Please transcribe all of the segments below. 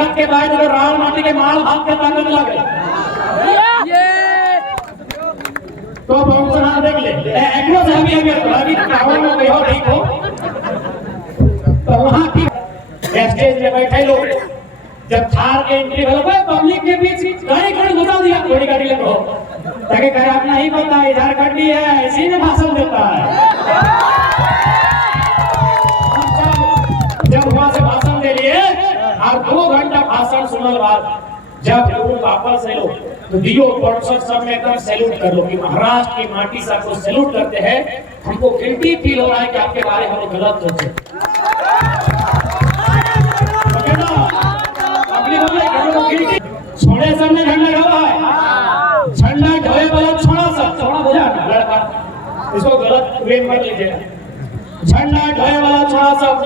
ताकत के बाद अगर रावण माटी के माल भाग के ताकत लगे तो पहुंचना देख ले एग्रो से अभी अभी रावण में हो ठीक हो तो वहां की स्टेज में बैठे लोग जब थार के एंट्री हो गए पब्लिक के बीच गाड़ी खड़ी घुसा दिया बड़ी गाड़ी लेकर ताकि कहे आप नहीं पता झारखंडी है इसी ने भाषण देता है। जब वहां से भाषण दे लिए और 2 घंटा भाषण सुनल बाद जब वो वापस आए लोग तो दियो पर्सनल सब में एकदम सैल्यूट कर लो कि महाराष्ट्र की माटी से आपको सैल्यूट करते हैं। हमको गिल्टी फील हो रहा है कि आपके बारे में हम गलत सोचे छोड़े सामने झंडा ढोला है झंडा ढोए वाला छोड़ा सब छोड़ा बुझा लड़का इसको गलत वे मत लीजिएगा। झंडा ढोए वाला छोड़ा सब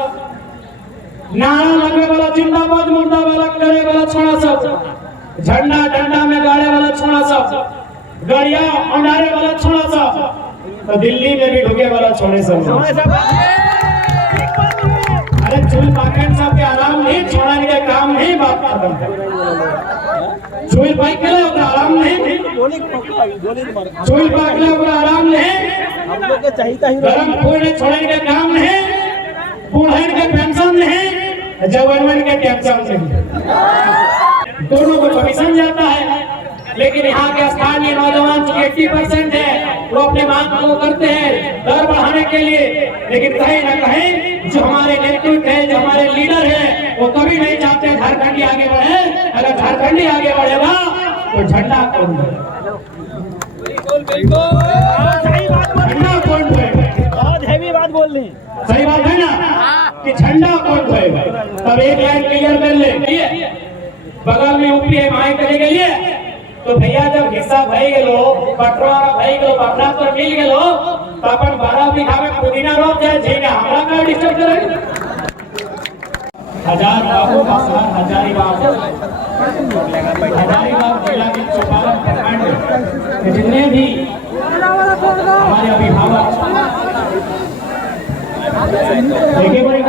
नारा लगने वाला जिंदाबाद मुर्दाबाद करे वाला छोड़ा सब झंडा डंडा में गाड़े वाला छोड़ा सब गड़िया अंडारे वाला छोड़ा सब तो दिल्ली में भी ढुके वाला छोड़े सब। अरे चुल पाखंड सब के आराम नहीं छोड़ने के काम नहीं बात खत्म चुल पाई के लिए आराम नहीं चुल पाक ले आराम नहीं हम लोग को चाहिए गरम पूरे छोड़ने के काम नहीं बूढ़न के पेंशन नहीं जवान के टेंशन नहीं दोनों को कमीशन जाता है। लेकिन यहाँ के स्थानीय नौजवान 80% है वो अपने बात को करते हैं दर बढ़ाने के लिए। लेकिन कहीं न कहीं जो हमारे नेतृत्व है जो हमारे लीडर है वो कभी नहीं चाहते झारखंडी आगे बढ़े। अगर झारखंडी आगे बढ़ेगा तो झंडा कौन झंडा कौन बहुत हैवी बात बोल रही सही बात है ना कि झंडा कौन ढोएगा। तब एक लाइन क्लियर कर ले बगल में ऊपरी है माई करे गए तो भैया जब हिस्सा भई गेलो बटवारा भई गेलो अपना पर मिल गेलो तो अपन 12 बीघा में पुदीना रोप जाए झींगा हमरा का डिस्टर्ब करे। हजार बाबू मसहर हजारीबाग जिला के चौपारण प्रखंड जितने भी हमारे अभिभावक देखिए बड़े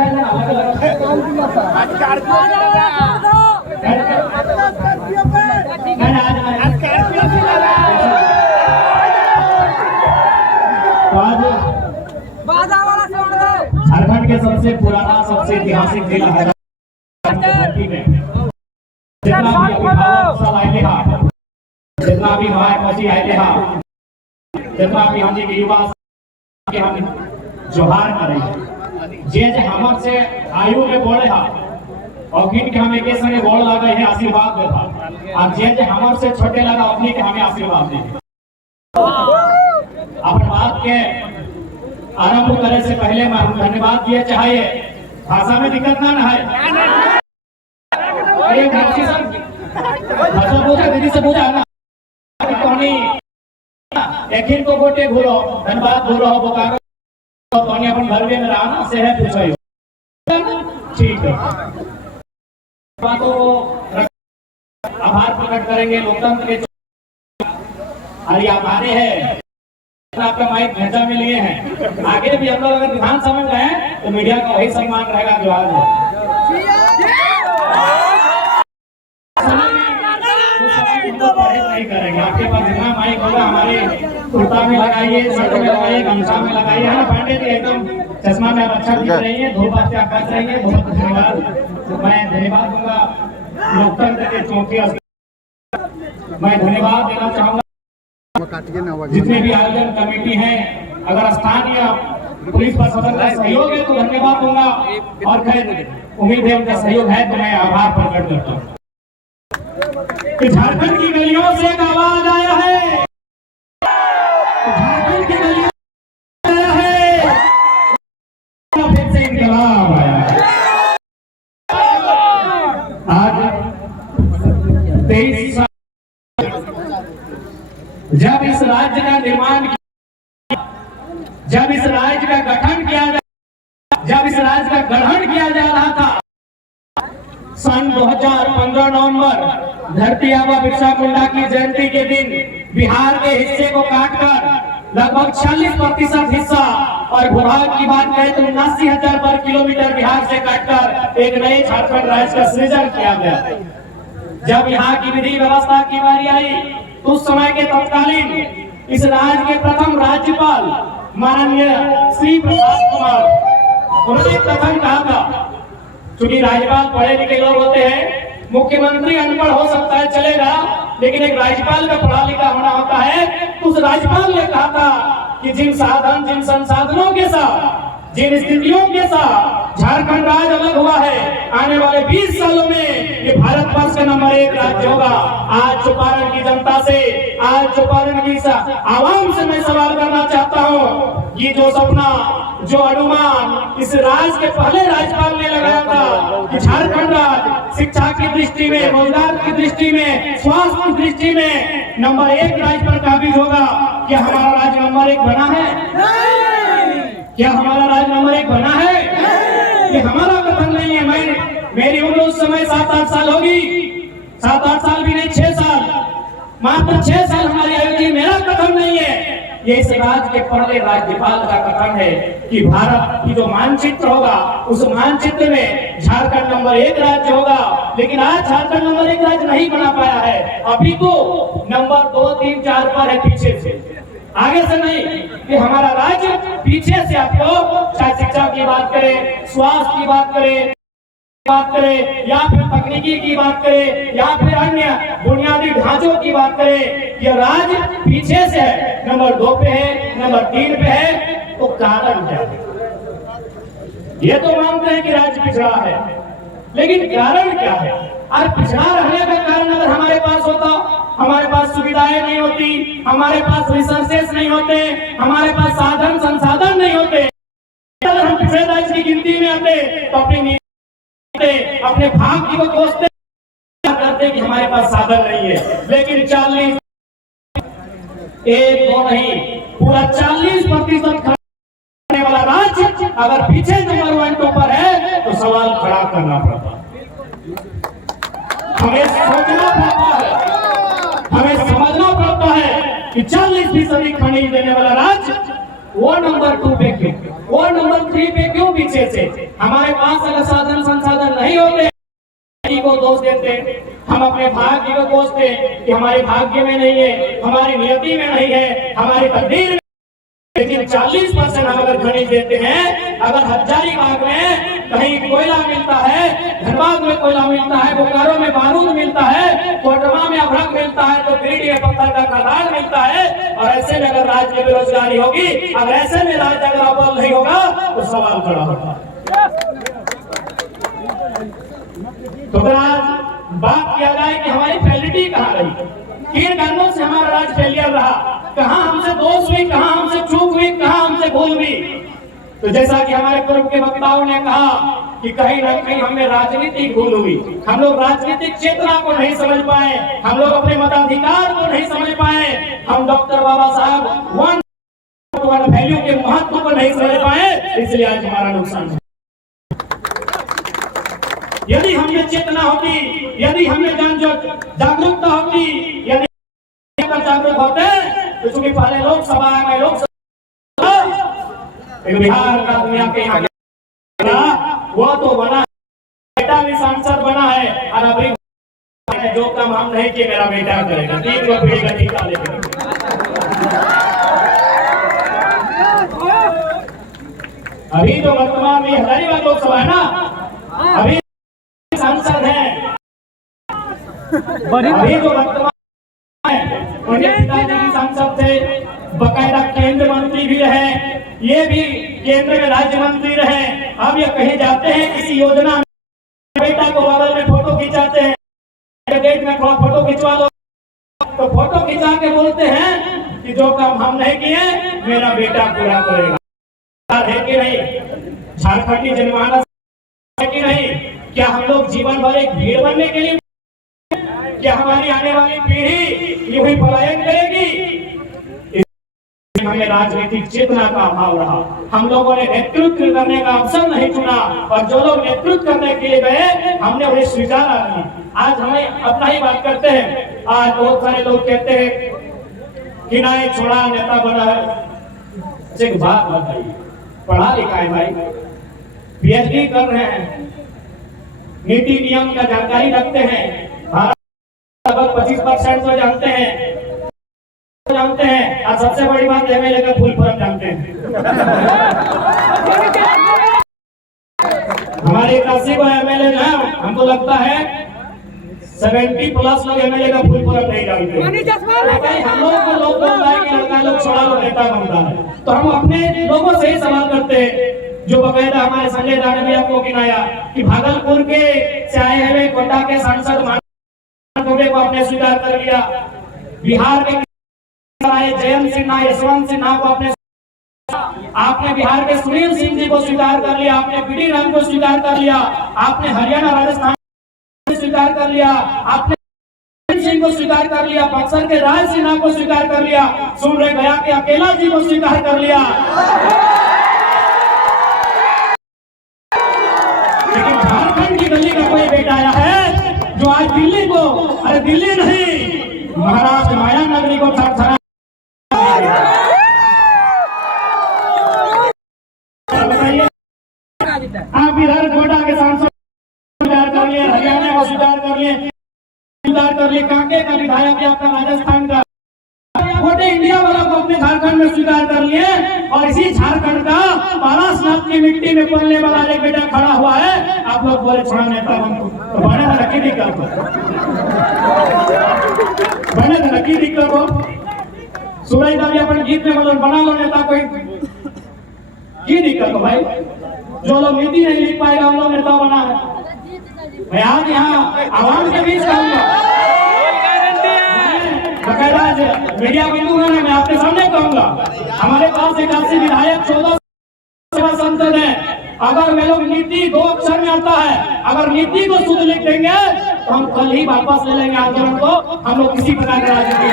झारखंड के सबसे पुराना सबसे ऐतिहासिक जिला है जितना भी अभिभावक सब आए हैं जितना भी भाई मची आए हैं जितना भी हम जी के युवा के हम जोहार करें जे हमर से आयु में बोले हा और किन के हमें के संगे गोड़ लगे है आशीर्वाद देता और जे हमर से छोटे लगा अपनी के हमें आशीर्वाद दे। अपन बात के आरंभ करने से पहले मैं धन्यवाद दिए चाहिए भाषा में दिक्कत ना है एक भाषा पूछा दीदी से पूछा ना कहानी लेकिन को गोटे घूरो धन्यवाद घूरो बोकारो कहानी अपन घर में रहना से है पूछो ठीक है बातों को आभार प्रकट करेंगे लोकतंत्र के और हमारे है आपका माइक भेजा में लिए हैं आगे भी हम लोग अगर विधानसभा में गए तो मीडिया का वही सम्मान रहेगा जो आज नहीं करेंगे। आपके पास जितना माइक होगा हमारे कुर्ता में लगाइए शर्ट में लगाइए गमछा में लगाइए है ना पांडे जी एकदम चश्मा में अच्छा दिख रही है धूप से आप बच रही है बहुत धन्यवाद। मैं धन्यवाद दूंगा लोकतंत्र के चौथी मैं धन्यवाद देना चाहूंगा जितने भी आयोजन कमेटी है अगर स्थानीय पुलिस प्रशासन का सहयोग है तो धन्यवाद दूंगा और खैर उम्मीद है उनका सहयोग है तो मैं आभार प्रकट करता हूँ कि झारखंड की गलियों से एक आवाज आया है झारखंड की गलियों से आया है फिर से इनकलाब आया है। आज 23 साल जब इस राज्य का निर्माण जब इस राज्य का गठन किया जब इस राज्य का गठन किया जा रहा था सन 2015 नवंबर धरती आबा बिरसा मुंडा की जयंती के दिन बिहार के हिस्से को काटकर लगभग 46% हिस्सा। और भूभाग की बात करें तो 79,000 वर्ग किलोमीटर बिहार से काटकर एक नए झारखंड राज्य का सृजन किया गया। जब यहाँ की विधि व्यवस्था की बारी आई तो उस समय के तत्कालीन इस राज्य के प्रथम राज्यपाल माननीय श्री प्रभात कुमार, उन्होंने प्रथम कहा था, चूंकि राज्यपाल पढ़े लिखे लोग होते हैं, मुख्यमंत्री अनपढ़ हो सकता है चलेगा, लेकिन एक राज्यपाल का पढ़ा लिखा होना होता है। तो उस राज्यपाल ने कहा था कि जिन संसाधनों के साथ, जिन स्थितियों के साथ झारखंड राज्य अलग हुआ है, आने वाले 20 सालों में ये भारत वर्ष का नंबर 1 राज्य होगा। आज चंपारण की जनता से, आज चंपारण की आवाम से मैं सवाल करना चाहता हूँ, ये जो सपना, जो अनुमान इस राज्य के पहले राज्यपाल ने लगाया था कि झारखंड राज्य शिक्षा की दृष्टि में, रोजगार की दृष्टि में, स्वास्थ्य की दृष्टि में नंबर 1 राज्य पर काबिज होगा, क्या हमारा राज्य नंबर 1 बना है? क्या हमारा राज्य नंबर 1 बना है? ये हमारा कथन नहीं है। मेरी उम्र उस समय 7-8 साल होगी, 7-8 साल भी नहीं, 6 साल, मात्र 6 साल हमारी आयु थी। मेरा कथन नहीं है, ये इस राज्य के पहले राज्यपाल का कथन है कि भारत की जो मानचित्र होगा, उस मानचित्र में झारखंड नंबर 1 राज्य होगा। लेकिन आज झारखंड नंबर 1 राज्य नहीं बना पाया है, अभी तो नंबर 2, 3, 4 पर है, पीछे से, आगे से नहीं। कि हमारा राज्य पीछे से, आप लोग चाहे शिक्षा की बात करें, स्वास्थ्य की बात करें, या फिर तकनीकी की बात करें, या फिर अन्य बुनियादी ढांचों की बात करें, यह राज्य पीछे से है, नंबर 2 पे है, नंबर 3 पे है। तो कारण क्या है? ये तो मानते हैं कि राज्य पिछड़ा है, लेकिन कारण क्या है? और पिछड़ा रहने का कारण अगर हमारे पास होता, हमारे पास सुविधाएं नहीं होती, हमारे पास रिसोर्सेस नहीं होते, हमारे पास साधन संसाधन नहीं होते, अगर हम पिछड़े राज्य की गिनती में आते तो अपने भाग्य को कोसते करते कि हमारे पास साधन नहीं है। लेकिन 40, 1-2 नहीं, पूरा 40% खाने वाला राज्य अगर पीछे नंबर 1 पर है तो सवाल खड़ा करना पड़ता है, हमें सोचना पड़ता है, हमें समझना पड़ता है कि 40% खनिज देने वाला राज्य वो नंबर 2 पे क्यों, वो नंबर 3 पे क्यों पीछे से? हमारे पास अगर साधन संसाधन नहीं होते को दोष देते, हम अपने भाग्य को कोसते कि हमारे भाग्य में नहीं है, हमारी नियति में नहीं है, हमारी तकदीर में। लेकिन 40% हम अगर खनिज देते हैं, अगर हजारीबाग में कहीं कोयला मिलता है, धनबाद में कोयला मिलता है, बोकारो में बारूद मिलता है, कोडरमा में अभ्रक मिलता है, तो गिरिडीह में पत्थर का खदान मिलता है, और ऐसे में अगर राज्य में बेरोजगारी होगी, अगर ऐसे में राज्य अगर अव्वल नहीं होगा तो सवाल खड़ा होता है। तो अगर आज बात किया जाए कि हमारी फैसिलिटी कहाँ रही, किन कारणों से हमारा राज्य फेलियर रहा, कहाँ हमसे दोष हुई, कहाँ हमसे चूक हुई, कहाँ हमसे भूल हुई, तो जैसा कि हमारे पूर्व के वक्ताओं ने कहा कि कहीं न कहीं हमें राजनीतिक भूल हुई, हम लोग राजनीतिक चेतना को नहीं समझ पाए, हम लोग अपने मताधिकार को नहीं समझ पाए, हम डॉक्टर बाबा साहब वन वैल्यू के महत्व को नहीं समझ पाए, इसलिए आज हमारा नुकसान है। यदि हमें चेतना होती, यदि हमें जागरूकता होती, यदि जागरूक होते तो चूंकि पहले लोकसभा में बिहार का दुनिया के यहाँ वो तो बना, बेटा भी सांसद बना है, और अभी जो काम हम नहीं किए मेरा बेटा करेगा, 3 रुपये का टीका लेकर। अभी जो वर्तमान में हजारीबाग लोकसभा है ना, अभी सांसद है, अभी जो वर्तमान उनके पिताजी भी सांसद थे, बकायदा केंद्र मंत्री भी रहे, ये भी केंद्र में राज्य मंत्री रहे। अब ये कहीं जाते हैं किसी योजना में, बेटा को बगल में फोटो खिंचाते हैं, गेट में फोटो खिंचवा लो, तो फोटो खिंचा के बोलते हैं कि जो काम हम नहीं किए मेरा बेटा पूरा करेगा। है कि नहीं? झारखंडी जनमानस है कि नहीं? क्या हम लोग जीवन भर एक भीड़ बनने के लिए, क्या हमारी आने वाली पीढ़ी यूं ही पलायन करेगी? हमें राजनीतिक चेतना का अभाव रहा, हम लोगों ने नेतृत्व करने का अवसर नहीं चुना, और जो लोग नेतृत्व करने के लिए गए हमने उन्हें स्वीकारा नहीं। आज हमें अपना ही बात करते हैं, आज बहुत सारे लोग कहते हैं कि ना छोड़ा नेता बना है, अच्छा एक बात बताइए, पढ़ा लिखा है भाई, पीएचडी कर रहे हैं, नीति नियम का जानकारी रखते हैं, भारत लगभग 25% तो जानते हैं और सबसे बड़ी बात एमएलए का फुल फॉर्म जानते हैं। हमारे 81 को एमएलए जो है, हमको लगता है 70+ लोग एमएलए का फुल फॉर्म नहीं जानते। हम लोग को लोग बोलता है कि लड़का लोग छोड़ा लो नेता बनता है, तो हम अपने लोगों से ही सवाल करते हैं, जो बकायदा हमारे संजय दानवे आपको गिनाया कि भागलपुर के से आए हुए गोड्डा के सांसद को आपने स्वीकार कर लिया, बिहार के जयंत सिन्हा, यशवंत सिन्हा को आपने बिहार के सुनील सिंह जी को स्वीकार कर लिया, आपने पीडी राम को स्वीकार कर लिया, आपने हरियाणा राजस्थान को स्वीकार कर लिया, आपने सिंह को स्वीकार कर लिया, बक्सर के राज सिन्हा को स्वीकार कर लिया, सुन रहे गया के अकेला जी को स्वीकार कर लिया। लेकिन झारखंड की गली का कोई बेटा आया है जो आज दिल्ली को, अरे दिल्ली नहीं, महाराष्ट्र माया नगरी को थरथरा। आप इधर गोड्डा के सांसद स्वीकार कर लिए, हरियाणा को स्वीकार कर लिए, कांके का विधायक आपका राजस्थान का, छोटे इंडिया वाला को अपने झारखंड में स्वीकार कर लिए, और इसी झारखंड का पारासनाथ की मिट्टी में पलने वाला एक बेटा खड़ा हुआ है। आप लोग बोले छोड़ा नेता हमको, तो बने तो रखी दिक्कत हो, सूरज दावी अपन गीत में मतलब बना लो नेता, कोई की दिक्कत हो भाई? जो लोग नीति नहीं लिख पाएगा उन लोग नेता बना है। मैं आज यहाँ आवाम के बीच कहूंगा, बकायदा मीडिया बिंदु है ना, मैं आपके सामने कहूंगा, हमारे पास एक 80 विधायक 14 सांसद है। अगर वे लोग नीति 2 अक्षर में आता है, अगर नीति को शुद्ध लिख देंगे तो हम कल ही वापस ले लेंगे आंदोलन को। हम लोग किसी प्रकार की राजनीति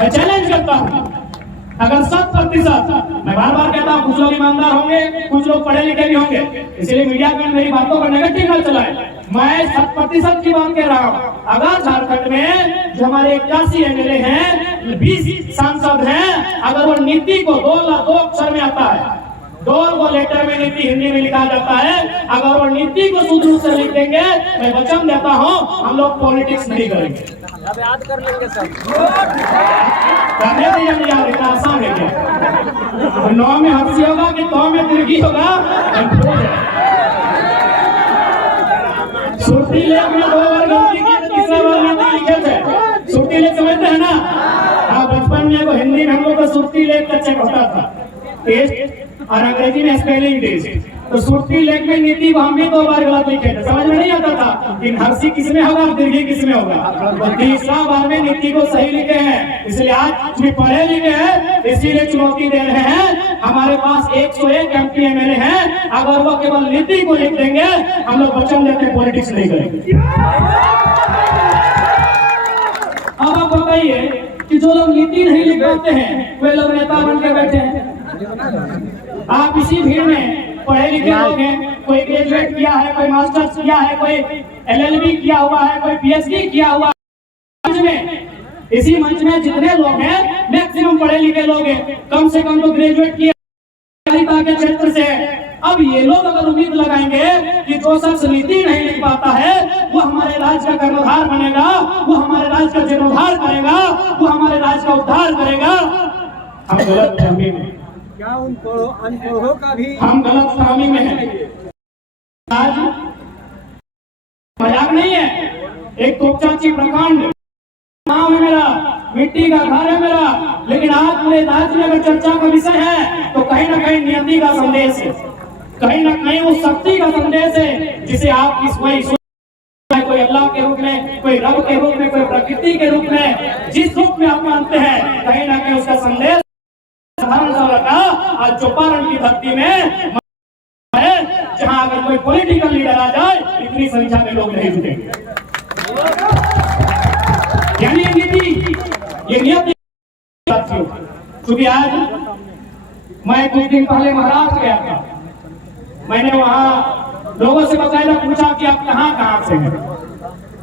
मैं चैलेंज करता हूँ, अगर 100%, मैं बार बार कहता हूँ, कुछ लोग ईमानदार होंगे, कुछ लोग पढ़े लिखे भी होंगे, इसलिए मीडिया में मेरी बातों को नेगेटिव न चलाए। मैं 100% की बात कह रहा हूँ। अगर झारखंड में जो हमारे 81 एमएलए हैं, 20 सांसद हैं, अगर वो नीति को 2 अक्षर में आता है, 2 लेटर में नीति हिंदी में लिखा जाता है, अगर वो नीति को शुद्ध रूप से लिख देंगे, मैं वचन देता हूँ हम लोग पॉलिटिक्स नहीं करेंगे। अब याद कर लेंगे सब, करने भी नहीं याद, इतना आसान है क्या? 9 में हंसी होगा कि 9 में तिरगी होगा? सुरती लेख में 2 बार गलती की, तीसरा बार नीति लिखे थे। सुरती लेख समझते हैं ना? हाँ, बचपन में वो हिंदी में हम लोग को सुरती लेख का चेक होता था, टेस्ट, और अंग्रेजी में स्पेलिंग टेस्ट। तो सुरती लेख में नीति को हम भी 2 बार गलत लिखे थे, समझ में नहीं आता था कि हंसी किसमें होगा और दीर्घी किसमें होगा। तीसरा बार में नीति को सही लिखे हैं, इसलिए आज जो पढ़े लिखे हैं इसीलिए चुनौती दे रहे हैं। हमारे पास 101 एमपी एमएलए हैं, अगर वो केवल नीति को लिख देंगे, हम लोग वचन देते पॉलिटिक्स नहीं करेंगे। अब आप बताइए कि जो लोग नीति नहीं लिख पाते हैं वे लोग नेता बन के बैठे हैं। आप इसी भीड़ में पढ़े लिखे लोग हैं, कोई ग्रेजुएट किया है, कोई मास्टर्स किया है, कोई एलएलबी किया हुआ है, कोई पीएचडी किया हुआ है। इसी मंच में जितने लोग हैं मैक्सिमम पढ़े लिखे लोग हैं, कम से कम तो ग्रेजुएट किए के क्षेत्र से। अब ये लोग अगर उम्मीद लगाएंगे कि जो शख्स नीति नहीं लिख पाता है वो हमारे राज्य का कर्णधार बनेगा, वो हमारे राज्य का जीर्णोद्धार करेगा, वो हमारे राज्य का उद्धार करेगा, हम गलत फहमी में, क्या अनपढ़ों का भी हम गलत फहमी में हैं। आज मजाक नहीं है, एक तोपचाची प्रखंड गाँव है मेरा, मिट्टी का घर है मेरा, लेकिन आज पूरे राज्य में अगर चर्चा का विषय है तो कहीं ना कहीं नियति का संदेश है, कहीं ना कहीं वो शक्ति का संदेश है, जिसे आप इस कोई अल्लाह के रूप में, कोई रब के रूप में, कोई प्रकृति के रूप में, जिस रूप में आप मानते हैं, कहीं ना कहीं उसका संदेश साधारण सा लगा। आज चौपारण की धरती में जहां अगर कोई पॉलिटिकल लीडर आ जाए इतनी संख्या में लोग नहीं जुटेंगे। यानी ये नियति साथियों, क्योंकि आज मैं कुछ दिन पहले महाराष्ट्र गया था, मैंने वहां लोगों से बकायदा पूछा कि आप कहाँ से हैं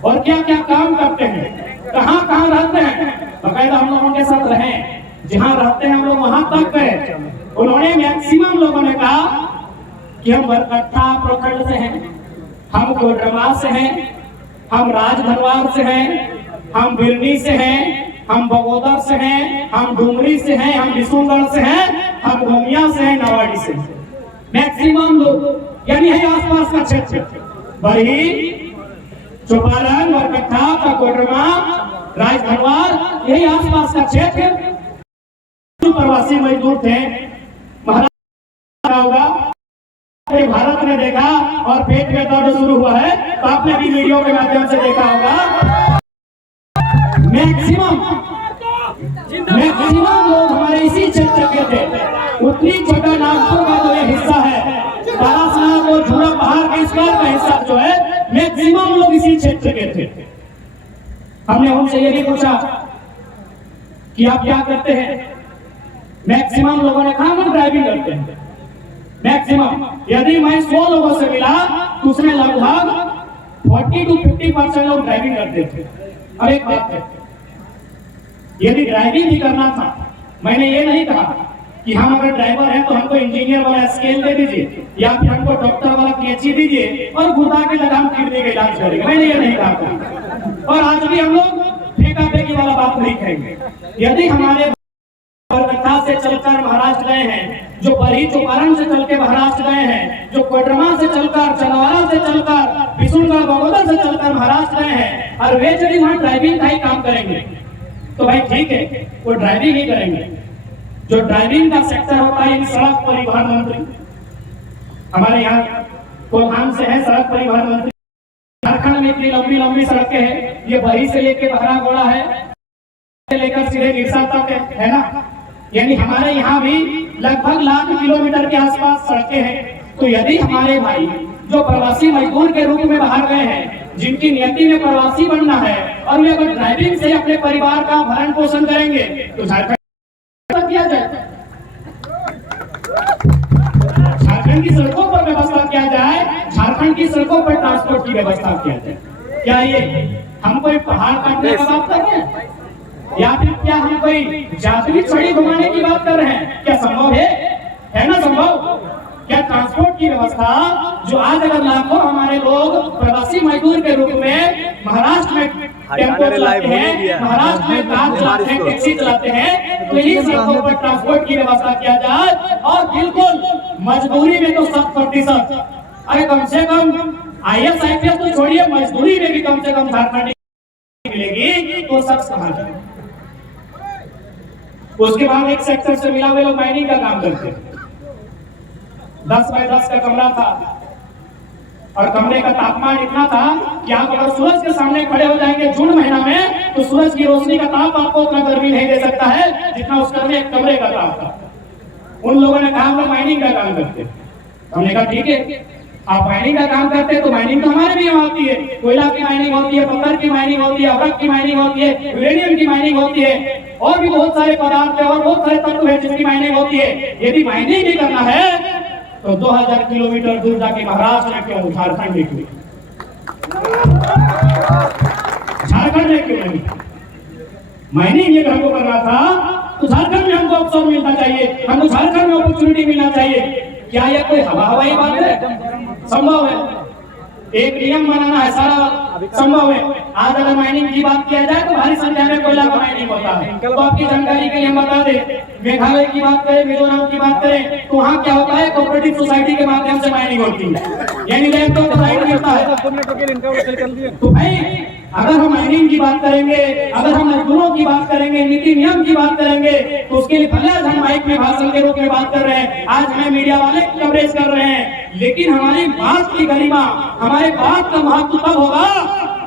और क्या क्या काम करते हैं, कहाँ रहते हैं। बकायदा हम लोगों के साथ रहे, जहाँ रहते हैं उन्होंने मैक्सिमम लोगों ने कहा कि हम बरकट्टा प्रखंड से हैं, हम कोडरमा से हैं, हम राजधनवार से हैं, हम बिरनी से हैं, हम बगोदर से हैं, हम डुमरी से हैं, हम बिशुनगढ़ से हैं, हम गोमिया से हैं, नवाड़ी से। मैक्सिमम लोग यानी है आसपास का क्षेत्र, बरही, चौपारण, बरकट्टा, कोडरमा, राजधनवार, यही आसपास का क्षेत्र प्रवासी मजदूर थे। महाराष्ट्र होगा, भारत ने देखा और पेट में दर्द शुरू हुआ है तो आपने भी वीडियो के माध्यम से देखा होगा। मैक्सिमम लोग हमारे इसी क्षेत्र के थे। उत्तरी छोटा नागपुर का जो ये हिस्सा है, बालासनाथ और झूला पहाड़ के इस का हिस्सा जो है, मैक्सिमम लोग इसी क्षेत्र के थे। हमने उनसे ये भी पूछा कि आप क्या करते हैं। मैक्सिमम लोगों ने कहा हम ड्राइविंग करते हैं। मैक्सिमम, यदि मैं 100 लोगों से मिला तो उसमें लगभग 40 to 50% लोग ड्राइविंग करते थे। अब एक बात है, यदि ड्राइविंग भी करना था, मैंने ये नहीं कहा कि हम अगर ड्राइवर हैं तो हमको इंजीनियर वाला स्केल दे दीजिए या फिर हमको डॉक्टर वाला कैंची दीजिए और गुर्दा के लगाम किडनी का इलाज करेंगे, मैंने ये नहीं कहा। और आज भी हम लोग फेंका फेंकी वाला बात नहीं कहेंगे। यदि हमारे बरकट्टा से चलकर महाराष्ट्र गए हैं, जो बरही चौपारण से चल के महाराष्ट्र गए हैं, जो कोडरमा से चलकर, चंदवाड़ा से चलकर, बिशुनगढ़, बगोदर से चलकर महाराष्ट्र गए हैं, और वे यदि वहाँ ड्राइविंग का ही काम करेंगे तो भाई ठीक है, वो ड्राइविंग ही करेंगे। जो ड्राइविंग का सेक्टर होता है, सड़क परिवहन मंत्री हमारे यहाँ कोल्हान से है, सड़क परिवहन मंत्री। झारखंड में इतनी लंबी लंबी सड़कें हैं, ये बरही से लेके बहरागोड़ा है, लेकर सीधे निरसा तक है ना। यानी हमारे यहाँ भी लगभग लाख किलोमीटर के आसपास सड़कें हैं। तो यदि हमारे भाई जो प्रवासी मजदूर के रूप में बाहर गए हैं, जिनकी नियति में प्रवासी बनना है, और वे अगर ड्राइविंग से अपने परिवार का भरण पोषण करेंगे तो झारखंड किया जाए, झारखंड की सड़कों पर व्यवस्था किया जाए, झारखंड की सड़कों पर ट्रांसपोर्ट की व्यवस्था किया जाए। क्या ये हम कोई पहाड़ काटने की बात कर रहे हैं या फिर क्या हम कोई जादुई छड़ी घुमाने की बात कर रहे हैं? क्या संभव है ना संभव? क्या ट्रांसपोर्ट की व्यवस्था जो आज अगर लाखों हमारे लोग प्रवासी मजदूर के रूप में महाराष्ट्र में टेम्पो चलाते हैं, महाराष्ट्र में कार चलाते हैं, टैक्सी चलाते हैं, तो इन्हीं सड़कों पर ट्रांसपोर्ट की व्यवस्था किया जाए। और बिल्कुल मजदूरी में तो 100%, अरे कम से कम IAS IPS तो छोड़िए, मजदूरी में भी कम से कम झारखंड मिलेगी तो सब कहा। उसके बाद एक सेक्टर से मिला हुए लोग माइनिंग का काम करते हैं। 10 बाय 10 का कमरा था और कमरे का तापमान इतना था कि आप अगर सूरज के सामने खड़े हो जाएंगे जून महीना में तो सूरज की रोशनी का ताप आपको उतना गर्मी नहीं दे सकता है जितना उस कमरे का ताप था। उन लोगों ने कहा हम लोग माइनिंग का काम करते हैं। हमने कहा ठीक है, आप माइनिंग का काम करते हैं तो माइनिंग तो हमारे भी यहाँ होती है। कोयला की माइनिंग होती है, पत्थर की माइनिंग होती है, अवरक की माइनिंग होती है, यूरेनियम की माइनिंग होती है, और भी बहुत सारे पदार्थ है और बहुत सारे तत्व है जिसकी माइनिंग होती है। यदि माइनिंग ही करना है तो 2000 किलोमीटर दूर जाके महाराष्ट्र में क्यों, झारखंड में क्यों? झारखंड में क्यों नहीं? माइनिंग ये हमको करना था तो झारखंड में हमको अवसर मिलना चाहिए, हमको झारखंड में अपॉर्चुनिटी मिलना चाहिए। क्या यह कोई हवाई बात है? संभव है। एक नियम बनाना है, सारा संभव है। आज अगर माइनिंग की बात किया जाए तो भारी संख्या में कोयला का माइनिंग होता है। तो आपकी जानकारी के लिए हम बता दें, मेघालय की बात करें, मिजोरम की बात करें तो वहाँ क्या होता है, कोऑपरेटिव सोसाइटी के माध्यम से माइनिंग होती है, यानी लैंड को प्रोवाइड करता है। तो भाई अगर हम माइनिंग की बात करेंगे, अगर हम मजदूरों की बात करेंगे, नीति नियम की बात करेंगे तो उसके लिए भले हम माइक में भाषण के रूप में बात कर रहे हैं, आज हमें मीडिया वाले कवरेज कर रहे हैं, लेकिन हमारी बात की गरिमा, हमारे बात का महत्व तब होगा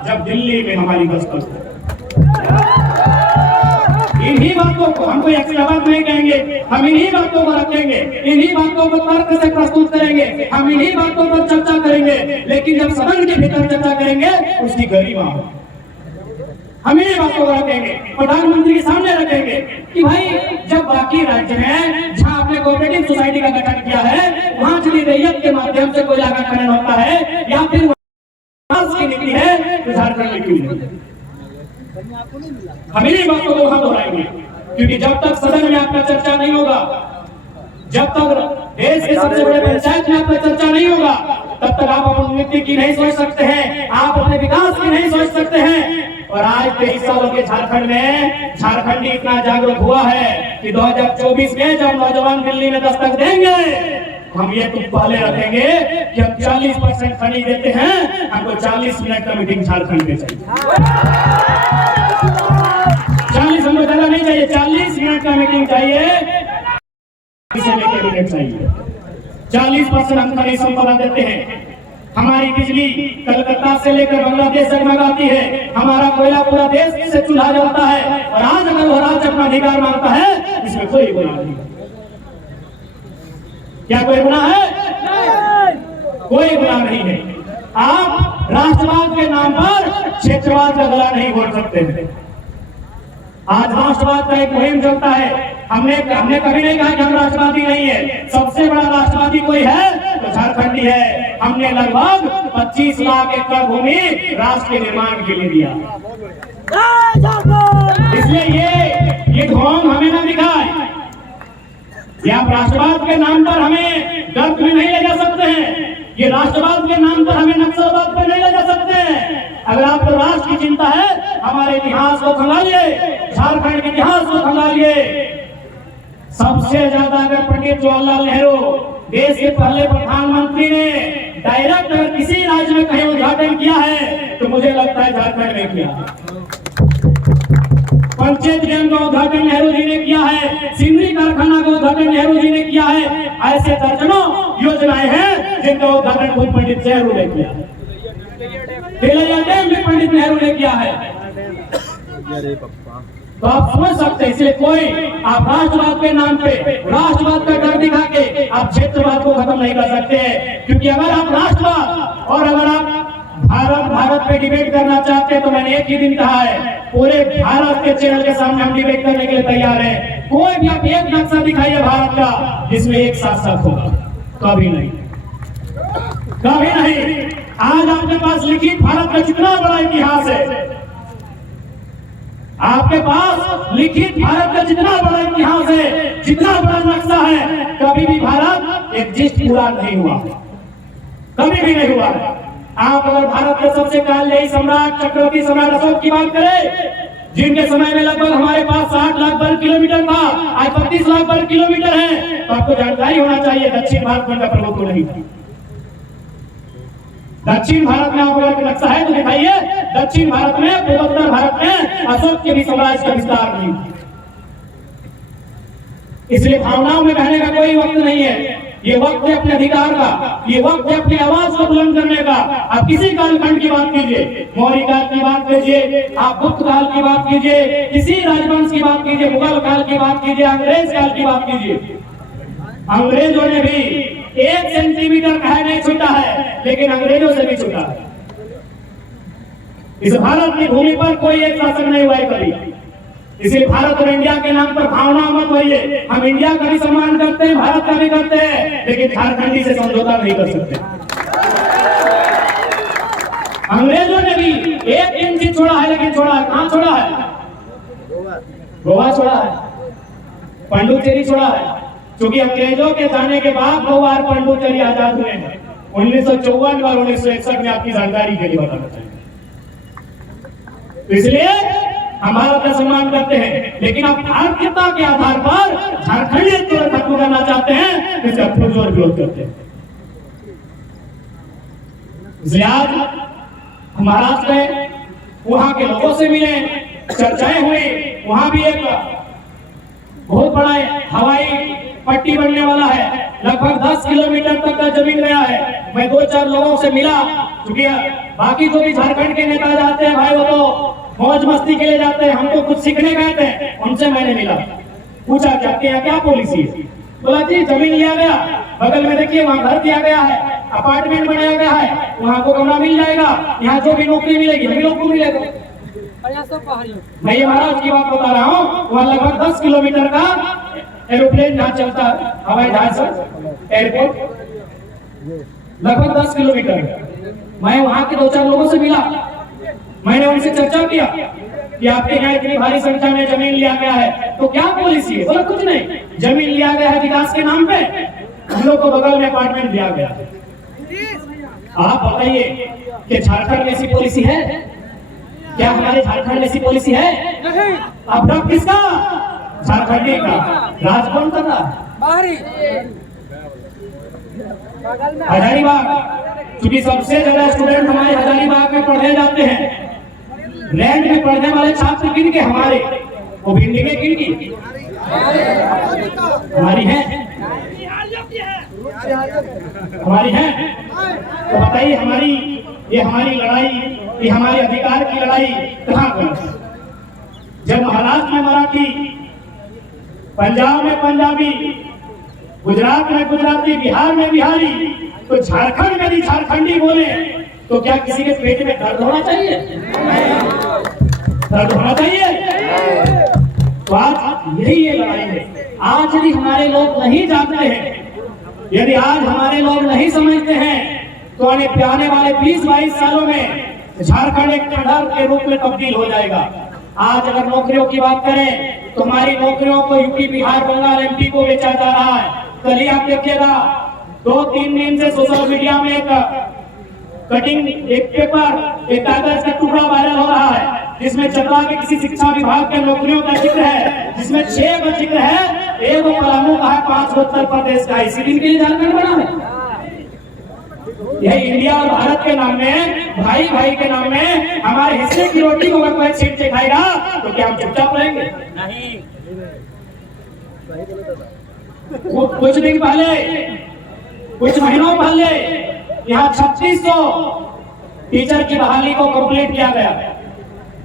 जब दिल्ली में हमारी दस्तक हो। इन्हीं बातों को हम कोई एक्स्ट्रा बात नहीं कहेंगे, हम इन्हीं बातों को रखेंगे, इन्हीं बातों को तर्क से प्रस्तुत करेंगे, हम इन्हीं बातों पर चर्चा करेंगे, लेकिन जब सदन के भीतर चर्चा करेंगे उसकी गरिमा हो। हम इन्हीं बातों को रखेंगे, प्रधानमंत्री के सामने रखेंगे कि भाई जब बाकी राज्य में जहां आपने कोऑपरेटिव सोसाइटी का गठन किया है वहां चली रैयत के माध्यम से कोयला का खनन होता है या फिर की निकली है तो झारखंड में क्यों नहीं? हम इन्हीं बातों को वहां दोहराएंगे, क्योंकि जब तक सदन में आपका चर्चा नहीं होगा जब तक देश के सबसे बड़े पंचायत में आपका चर्चा नहीं होगा, तब तक आप अपनी उन्नति की नहीं सोच सकते हैं, आप अपने विकास की नहीं सोच सकते हैं। और आज 23 सालों के झारखंड में झारखंडी इतना जागरूक हुआ है कि 2024 में जब नौजवान दिल्ली में दस्तक देंगे, हम ये तो पहले रखेंगे कि हम 40% खनिज देते हैं, हमको 40 मिनट का मीटिंग झारखंड में चाहिए। 40 हमको ज्यादा नहीं चाहिए, 40 मिनट का मीटिंग चाहिए, मिनट चाहिए। 40% हम खनिज संपदा देते हैं। हमारी बिजली कलकत्ता से लेकर बांग्लादेश तक मंगाती है, हमारा कोयला पूरा देश से चूल्हा जलता है। और आज अगर वो राज्य अपना अधिकार मांगता है, इसमें कोई गुनाह नहीं। क्या कोई गुनाह है? कोई गुनाह नहीं है। आप राष्ट्रवाद के नाम पर क्षेत्रवाद का गला नहीं घोट सकते हैं। आज राष्ट्रवाद का एक मुहिम चलता है। हमने कभी नहीं कहा कि हम राष्ट्रवादी नहीं है। सबसे बड़ा राष्ट्रवादी कोई है तो झारखंडी है। हमने लगभग 25 लाख एकड़ भूमि राष्ट्र के निर्माण के लिए दिया। इसलिए ये ढोंग हमें ना दिखाए। आप राष्ट्रवाद के नाम पर हमें गर्त में नहीं ले जा सकते हैं। ये राष्ट्रवाद के नाम पर हमें नक्सलवाद पर नहीं ले जा सकते हैं। अगर आपको राष्ट्र की चिंता है, हमारे इतिहास को खंगालिए, झारखंड के इतिहास को खंगालिए। सबसे ज्यादा अगर पंडित जवाहरलाल नेहरू देश के पहले प्रधानमंत्री ने डायरेक्ट अगर किसी राज्य में कहीं उद्घाटन किया है, तो मुझे लगता है झारखंड में किया है। पंचायत डैम का उद्घाटन नेहरू जी ने किया है, सिंदरी कारखाना का उद्घाटन नेहरू जी ने किया है। ऐसे दर्जनों योजनाएं हैं जिनका उद्घाटन खुद पंडित नेहरू ने किया है। तेलैया डैम भी पंडित नेहरू ने किया है। तो आप समझ सकते हैं। इसलिए कोई आप राष्ट्रवाद के नाम पे राष्ट्रवाद का डर दिखा के आप क्षेत्रवाद को खत्म नहीं कर सकते हैं। क्योंकि अगर आप राष्ट्रवाद और अगर आप भारत पे डिबेट करना चाहते हैं, तो मैंने एक ही दिन कहा है, पूरे भारत के चैनल के सामने हम डिबेट करने के लिए तैयार हैं। कोई भी आप एक नक्शा दिखाइए भारत का जिसमें एक शासक होगा, कभी नहीं, कभी नहीं। आज आपके पास लिखित भारत का जितना बड़ा इतिहास है, आपके पास लिखित भारत का जितना बड़ा इतिहास है, जितना बड़ा नक्शा है, कभी भी भारत एग्जिस्ट पूरा नहीं हुआ, कभी भी नहीं हुआ। आप अगर भारत के सबसे कालजयी सम्राट चक्रवर्ती सम्राट अशोक की बात करें, जिनके समय में लगभग हमारे पास 60 लाख वर्ग किलोमीटर था, आज 35 लाख वर्ग किलोमीटर है, तो आपको जानकारी होना चाहिए दक्षिण भारत में प्रभुत्व नहीं था। दक्षिण भारत में आपको अगर नक्शा है तो दिखाइए, दक्षिण भारत में पूर्वोत्तर भारत में अशोक के भी साम्राज्य का विस्तार नहीं। इसलिए भावनाओं में बहने का कोई वक्त नहीं है। ये वक्त है अपने अधिकार का, ये वक्त है अपनी आवाज को बुलंद करने का। आप किसी कालखंड की बात कीजिए, मौर्य काल की बात कीजिए, आप गुप्त काल की बात कीजिए, किसी राजवंश की बात कीजिए, मुगल काल की बात कीजिए, अंग्रेज काल की बात कीजिए। अंग्रेजों ने भी 1 सेंटीमीटर का नहीं छूटा है, लेकिन अंग्रेजों से भी छूटा है। इस भारत की भूमि पर कोई एक शासक नहीं हुआ है कभी। इसलिए भारत और इंडिया के नाम पर भावना मत होइए। हम इंडिया का भी सम्मान करते हैं, भारत का भी करते हैं, लेकिन झारखंडी से समझौता नहीं कर सकते। अंग्रेजों ने भी 1 इंच छोड़ा है, लेकिन छोड़ा है कहां छोड़ा है? गोवा छोड़ा है, पांडुचेरी छोड़ा है। क्योंकि अंग्रेजों के जाने के बाद 2 बार पांडुचेरी आजाद हुए हैं, 1954 और 1961 में। आपकी जानकारी के लिए बताना चाहिए। इसलिए हम भारत का सम्मान करते हैं, लेकिन आप भारतीयता के आधार पर झारखंडी खत्म करना चाहते हैं, इसका पुरजोर विरोध करते हैं। इसलिए आज हम महाराष्ट्र में वहां के लोगों से मिले, चर्चाएं हुई। वहां भी एक बहुत बड़ा हवाई पट्टी बनने वाला है, लगभग 10 किलोमीटर तक का जमीन गया है। मैं 2-4 लोगों से मिला, क्योंकि बाकी जो भी झारखंड के नेता जाते हैं भाई, वो तो मौज मस्ती के लिए जाते हैं, हमको कुछ सीखने गए थे। उनसे मैंने मिला, पूछा कि आपके यहाँ क्या पॉलिसी है? बोला जी जमीन लिया गया, बगल में देखिए वहाँ घर दिया गया है, अपार्टमेंट बनाया गया है, वहाँ को कमरा मिल जाएगा, यहाँ जो भी नौकरी मिलेगी हम लोग को मिलेगा। मैं ये महाराज की बात बता रहा हूँ। वहाँ लगभग 10 किलोमीटर का एरोप्लेन जहाँ चलता है, हवाई जहाज एयरपोर्ट, लगभग 10 किलोमीटर। मैं वहाँ के 2-4 लोगों से मिला, मैंने उनसे चर्चा किया कि आपके यहाँ इतनी भारी संख्या में जमीन लिया गया है, तो क्या पॉलिसी है? बोला कुछ नहीं, जमीन लिया गया है विकास के नाम पे, हम लोग को बगल में अपार्टमेंट दिया गया। आप बताइए कि झारखंड में ऐसी पॉलिसी है क्या? हमारे झारखंड में ऐसी पॉलिसी है? अब डर किसका? झारखंडी का। राज कौन कर रहा है? हजारीबाग, क्योंकि सबसे ज्यादा स्टूडेंट हमारे हजारीबाग में पढ़ने जाते हैं। लैंड में पढ़ने वाले छात्र किनके? हमारे। वो भिंडी में किनकी? हमारी है, हमारी है। तो बताइए हमारी लड़ाई, ये हमारे अधिकार की लड़ाई कहाँ पर? जब महाराष्ट्र में मराठी, पंजाब में पंजाबी, गुजरात में गुजराती, बिहार में बिहारी, तो झारखंड में भी झारखंडी बोले तो क्या किसी के पेट में दर्द होना चाहिए? दर्द होना चाहिए। तो आज यही ये लड़ाई है। आज यदि हमारे लोग नहीं जानते हैं, यदि आज हमारे लोग नहीं समझते हैं, तो आने वाले 20-22 सालों में झारखंड एक खंडहर के रूप में तब्दील हो जाएगा। आज अगर नौकरियों की बात करें तो हमारी नौकरियों को यूपी, बिहार, बंगाल, एमपी को बेचा जा रहा है। कल ही आप देखिएगा 2-3 दिन से सोशल मीडिया में एक कटिंग, एक पेपर, एक कागज का टुकड़ा वायरल हो रहा है, जिसमें चतरा के किसी शिक्षा विभाग के नौकरियों का जिक्र है, जिसमें 6 का जिक्र है, 1 पलामू का है, 5 उत्तर प्रदेश का। इसी दिन के लिए झारखंड बना है। यह इंडिया और भारत के नाम में, भाई भाई के नाम में हमारे हिस्से की रोटी को अगर कोई छीन के खाएगा तो क्या हम चुपचाप रहेंगे? नहीं। कुछ दिन पहले, कुछ महीनों पहले यहाँ 3600 टीचर की बहाली को कंप्लीट किया गया,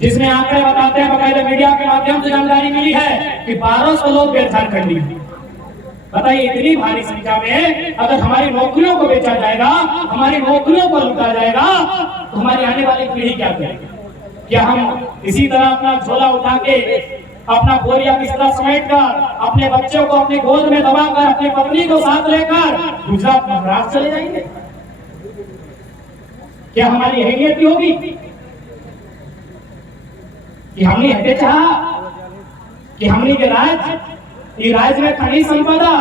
जिसमें आंकड़े बताते हैं, बकायदा मीडिया के माध्यम से जानकारी मिली है कि 1200 लोग गैर झारखंडी। बताइए इतनी भारी संख्या में अगर हमारी नौकरियों को बेचा जाएगा, हमारी नौकरियों को लूटा जाएगा, तो हमारी आने वाली पीढ़ी क्या करेगी? क्या हम इसी तरह अपना झोला उठा के, अपना बोरिया बिस्तरा समेट कर, अपने बच्चों को अपनी गोद में दबाकर, अपनी पत्नी को साथ लेकर गुजरात महाराष्ट्र चले जाएंगे? क्या हमारी अहमियत होगी कि हमने हटे चाहा कि हमने के राज्य में खनिज संपदा,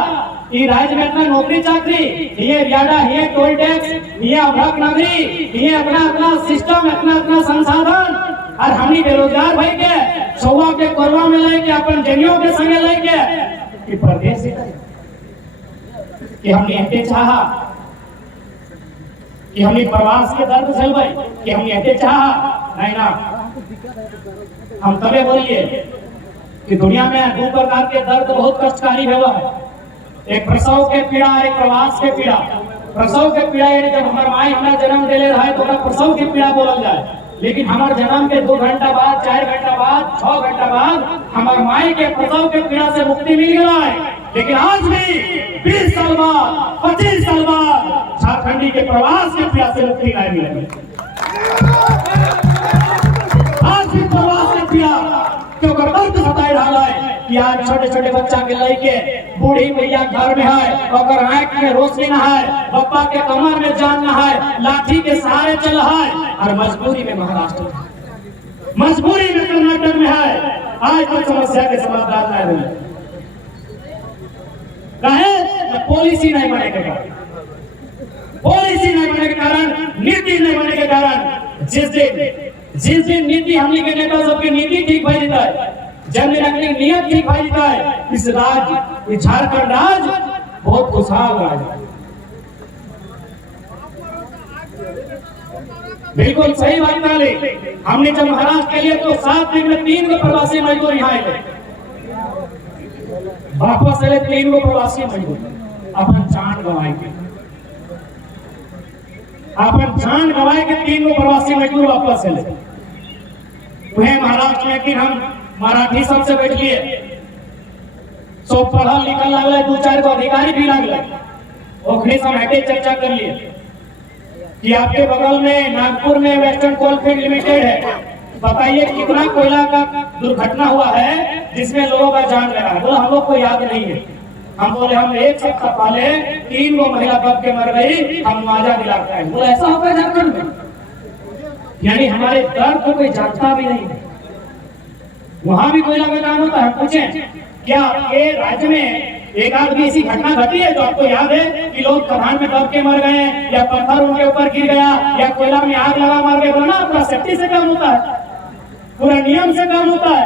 ये राज्य में अपना नौकरी चाकरी, ये रियाडा, ये टोल टैक्स, ये अभ्रक नगरी, ये अपना सिस्टम, अपना संसाधन, और हमने बेरोजगार भाई के सौवा के कोरवा में लेके, अपन जनियों के संगे लेके कि प्रदेश से कि हमने हटे चाहा कि हमने प्रवास के दर्द झेलबे, कि हमने हटे चाहा नहीं ना। हम तबे बोलिए कि दुनिया में 2 प्रकार के दर्द बहुत कष्टकारी हुआ है, एक प्रसव के पीड़ा और एक प्रवास के पीड़ा। प्रसव के पीड़ा यानी जब हमारे माई हमारा जन्म दे ले रहा है तो प्रसव की पीड़ा बोलल जाए, लेकिन हमारे जन्म के 2 घंटा बाद, 4 घंटा बाद, 6 घंटा बाद हमारे माई के प्रसव के पीड़ा से मुक्ति मिल गया है। लेकिन आज भी 20 साल बाद, 25 साल बाद झारखंडी के प्रवास के पीड़ा से मुक्ति नहीं मिलेगी। आज भी प्रवास के पीड़ा क्यों दर्द सताए रहा है कि आज छोटे बच्चा के लेके बूढ़ी मैया घर में है, और आंख में रोशनी न है, बप्पा के कमर में जान न है, लाठी के सहारे चल रहा है, और मजबूरी में महाराष्ट्र में, मजबूरी में कर्नाटक में है। आज तक समस्या के समाधान नहीं हुए। पॉलिसी नहीं बने के कारण, पॉलिसी नहीं बने के कारण, नीति नहीं बने के कारण, जिस दिन नीति हमने के नेता सबकी नीति ठीक भाई देता है, जब रखने की नियत ठीक भाई देता है, इस राज्य, इस झारखंड राज्य बहुत खुशहाल राज्य है। बिल्कुल सही बात डाले। हमने जब महाराष्ट्र के लिए तो 7 दिन में 3 प्रवासी मजदूर यहाँ आए, वापस चले 3 प्रवासी मजदूर, अपन जान गंवाए के, अपन जान गंवाए के 3 प्रवासी मजदूर वापस चले। वह महाराष्ट्र में कि हम मराठी सबसे बैठ लिए, सब पढ़ल लिखल लगल, 2-4 अधिकारी भी लगल, ओखरी समेटे चर्चा कर लिए कि आपके बगल में नागपुर में वेस्टर्न कोलफील्ड लिमिटेड है, बताइए कितना कोयला का दुर्घटना हुआ है जिसमें लोगों का जान लगा है। बोला हम लोग को याद नहीं है। हम बोले हम 1 सप्ताह पहले 3 महिला दब के मर गई, हम मुआवजा दिलाते हैं। बोला ऐसा होगा झारखंड में? यानी हमारे दर्द को कोई जानता भी नहीं है। वहां भी कोयला का काम होता है। पूछें क्या ये राज्य में एक आध भी ऐसी घटना घटी है जो आपको याद है कि लोग खदान में दब के मर गए, या पत्थर उनके ऊपर गिर गया, या कोयला में आग लगा मर गए? बोला पूरा सेफ्टी से काम होता है, पूरा नियम से काम होता है,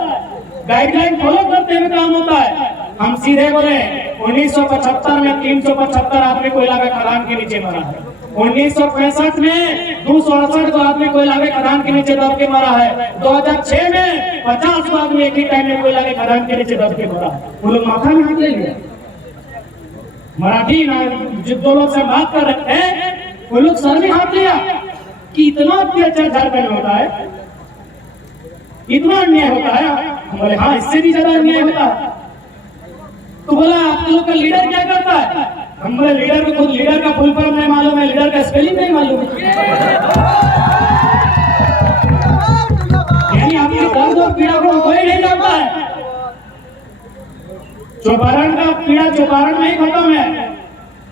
गाइडलाइन फॉलो करते हुए काम होता है। हम सीधे बोले 1975 में 375 आदमी कोयला के खदान के नीचे मरा है, 1965 में 268 आदमी कोयला के खदान के नीचे दब के मरा है, 2006 में 50 आदमी एक ही टाइम में कोयला के खदान के नीचे दब के मरा है। वो लोग माथा में हाथ ले लिया। मराठी ना जो दो लोग से बात कर रहे थे वो लोग सर में हाथ लिया कि इतना अत्याचार झारखंड में होता है, इतना अन्याय होता है। हम बोले हाँ, इससे भी ज्यादा अन्याय होता है। तो बोला आप लोग का लीडर क्या करता है? हम बोले लीडर को खुद लीडर का फुल फॉर्म नहीं मालूम है, लीडर का स्पेलिंग नहीं मालूम है। यानी आपकी दर्द और पीड़ा को कोई नहीं जानता है। चौपारण का पीड़ा चौपारण में ही खत्म है,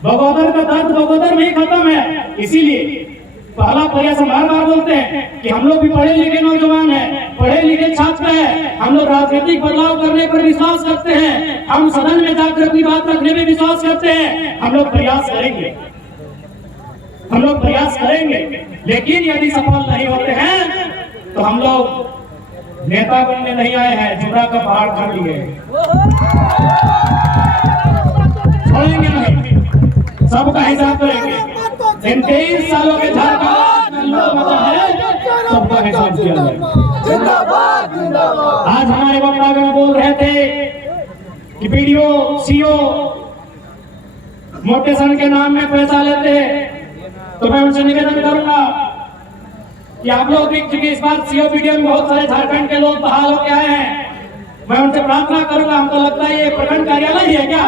बगोदर का दर्द बगोदर में ही खत्म है। इसीलिए पहला प्रयास हम बार बार बोलते हैं कि हम लोग भी पढ़े लिखे नौजवान हैं, पढ़े लिखे छात्र हैं, हम लोग राजनीतिक बदलाव करने पर विश्वास करते हैं, हम सदन में जाकर अपनी बात रखने में विश्वास करते हैं। हम लोग प्रयास करेंगे, हम लोग प्रयास करेंगे, लेकिन यदि सफल नहीं होते हैं तो हम लोग नेता बनने नहीं आए हैं, जुमरा का पहाड़ खा लिए छोड़ेंगे नहीं, सबका हिसाब करेंगे। इन 23 सालों के झारखंड है, सबका हिसाब किया जाएगा। आज हमारे वक्तागण बोल रहे थे कि बीडीओ सीओ मोटेशन के नाम में पैसा लेते, तो मैं उनसे निवेदन करूंगा कि आप लोग भी, क्योंकि इस बार सीओ बीडीओ में बहुत सारे झारखंड के लोग बहाल होकर आए हैं, मैं उनसे प्रार्थना करूंगा, हमको लगता है ये प्रखंड कार्यालय ही है क्या?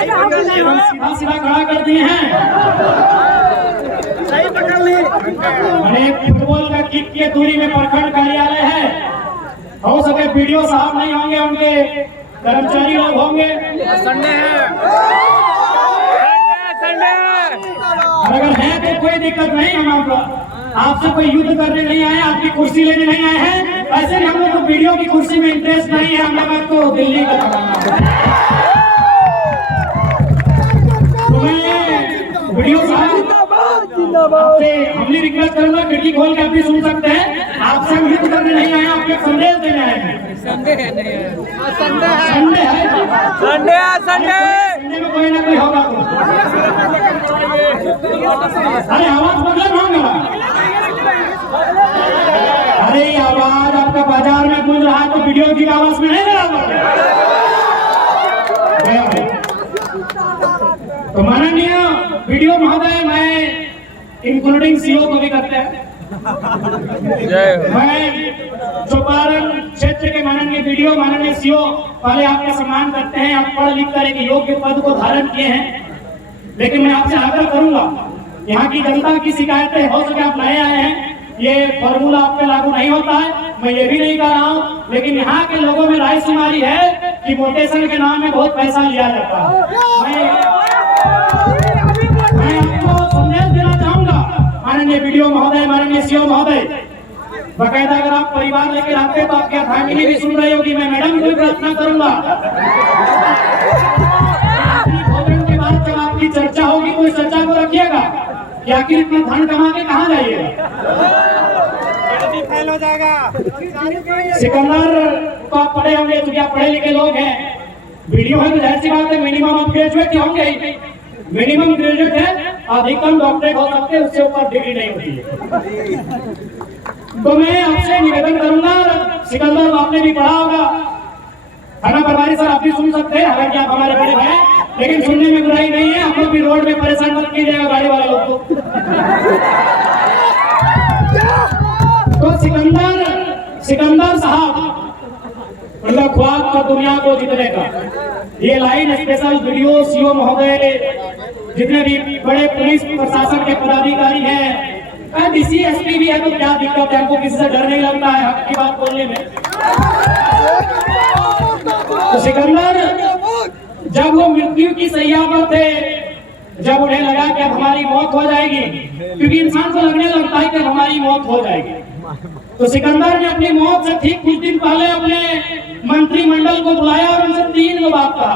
सीधा सीधा खड़ा कर दिए हैं। फुटबॉल का किक के दूरी में प्रखंड कार्यालय है। हो सके बीडीओ साहब नहीं होंगे, उनके कर्मचारी लोग होंगे। संडे है, अगर है तो कोई दिक्कत नहीं। हम आपसे कोई युद्ध करने नहीं आए, आपकी कुर्सी लेने नहीं आए हैं। ऐसे भी हम लोग को बीडीओ की कुर्सी में इंटरेस्ट नहीं है, हम लोग तो दिल्ली का वीडियो आपसे हमने रिक्वेस्ट करूंगा, खिड़की खोल के आप भी सुन सकते हैं। आपसे हम युद्ध करने नहीं आए, आपके संदेश देने आए हैं। संडे है, संडे में कोई ना कोई होगा। अरे आवाज बदल होगा, अरे आवाज आपका बाजार में गूंज रहा है तो वीडियो की आवाज में नहीं बराबर। तो माननीय वीडियो महोदय, मैं इंक्लूडिंग सीओ को भी करते हैं, मैं चौपारण क्षेत्र के माननीय वीडियो माननीय सीओ पहले आपका सम्मान करते हैं। आप पढ़ लिख कर एक योग्य पद को धारण किए हैं, लेकिन मैं आपसे आग्रह करूंगा, यहाँ की जनता की शिकायतें, हो सके आप नए आए हैं, ये फॉर्मूला आप पे लागू नहीं होता है, मैं ये भी नहीं कह रहा हूँ, लेकिन यहाँ के लोगों में राय शुमारी है कि मोटेशन के नाम में बहुत पैसा लिया जाता है। मैं आपको संदेश देना चाहूंगा, माननीय वीडियो महोदय, माननीय सीओ महोदय, बकायदा अगर आप परिवार लेकर आते तो आपकी फैमिली भी सुन रही होगी, मैं मैडम को भी प्रार्थना करूंगा, भोजन के बाद जब आपकी चर्चा होगी तो इस चर्चा को रखिएगा कि आखिर इतना धन कमा के कहाँ जाइएगा। फेल हो जाएगा। सिकंदर तो आप पढ़े होंगे, क्योंकि आप पढ़े लिखे लोग हैं, वीडियो है तो जाहिर सी बात है मिनिमम आप ग्रेजुएट होंगे ही, मिनिमम ग्रेजुएट है, अधिकतम डॉक्टरेट हो सकते हैं, उससे ऊपर डिग्री नहीं होती है। तो मैं आपसे निवेदन करूंगा, सिकंदर आपने भी पढ़ा होगा, खाना परवारी सर आप भी सुन सकते हैं, हालांकि आप हमारे बड़े भाई, लेकिन सुनने में बुराई नहीं है। आप लोग भी रोड में परेशान मत कीजिएगा गाड़ी वाले लोग को। तो सिकंदर साहब, उनका ख्वाब था दुनिया को जीतने का। ये लाइन स्पेशल वीडियो सीओ महोदय, जितने भी बड़े पुलिस प्रशासन के पदाधिकारी हैं, डीसीएसपी भी है, तो क्या दिक्कत है, हमको किसी से डर नहीं लगता है हक की बात बोलने में। तो सिकंदर जब वो मृत्यु की सैया पर थे, जब उन्हें लगा कि अब हमारी मौत हो जाएगी, क्योंकि इंसान को लगने लगता है कि हमारी मौत हो जाएगी, तो सिकंदर ने अपनी मौत से ठीक कुछ दिन पहले अपने मंत्रिमंडल को बुलाया और उनसे 3 बात कहा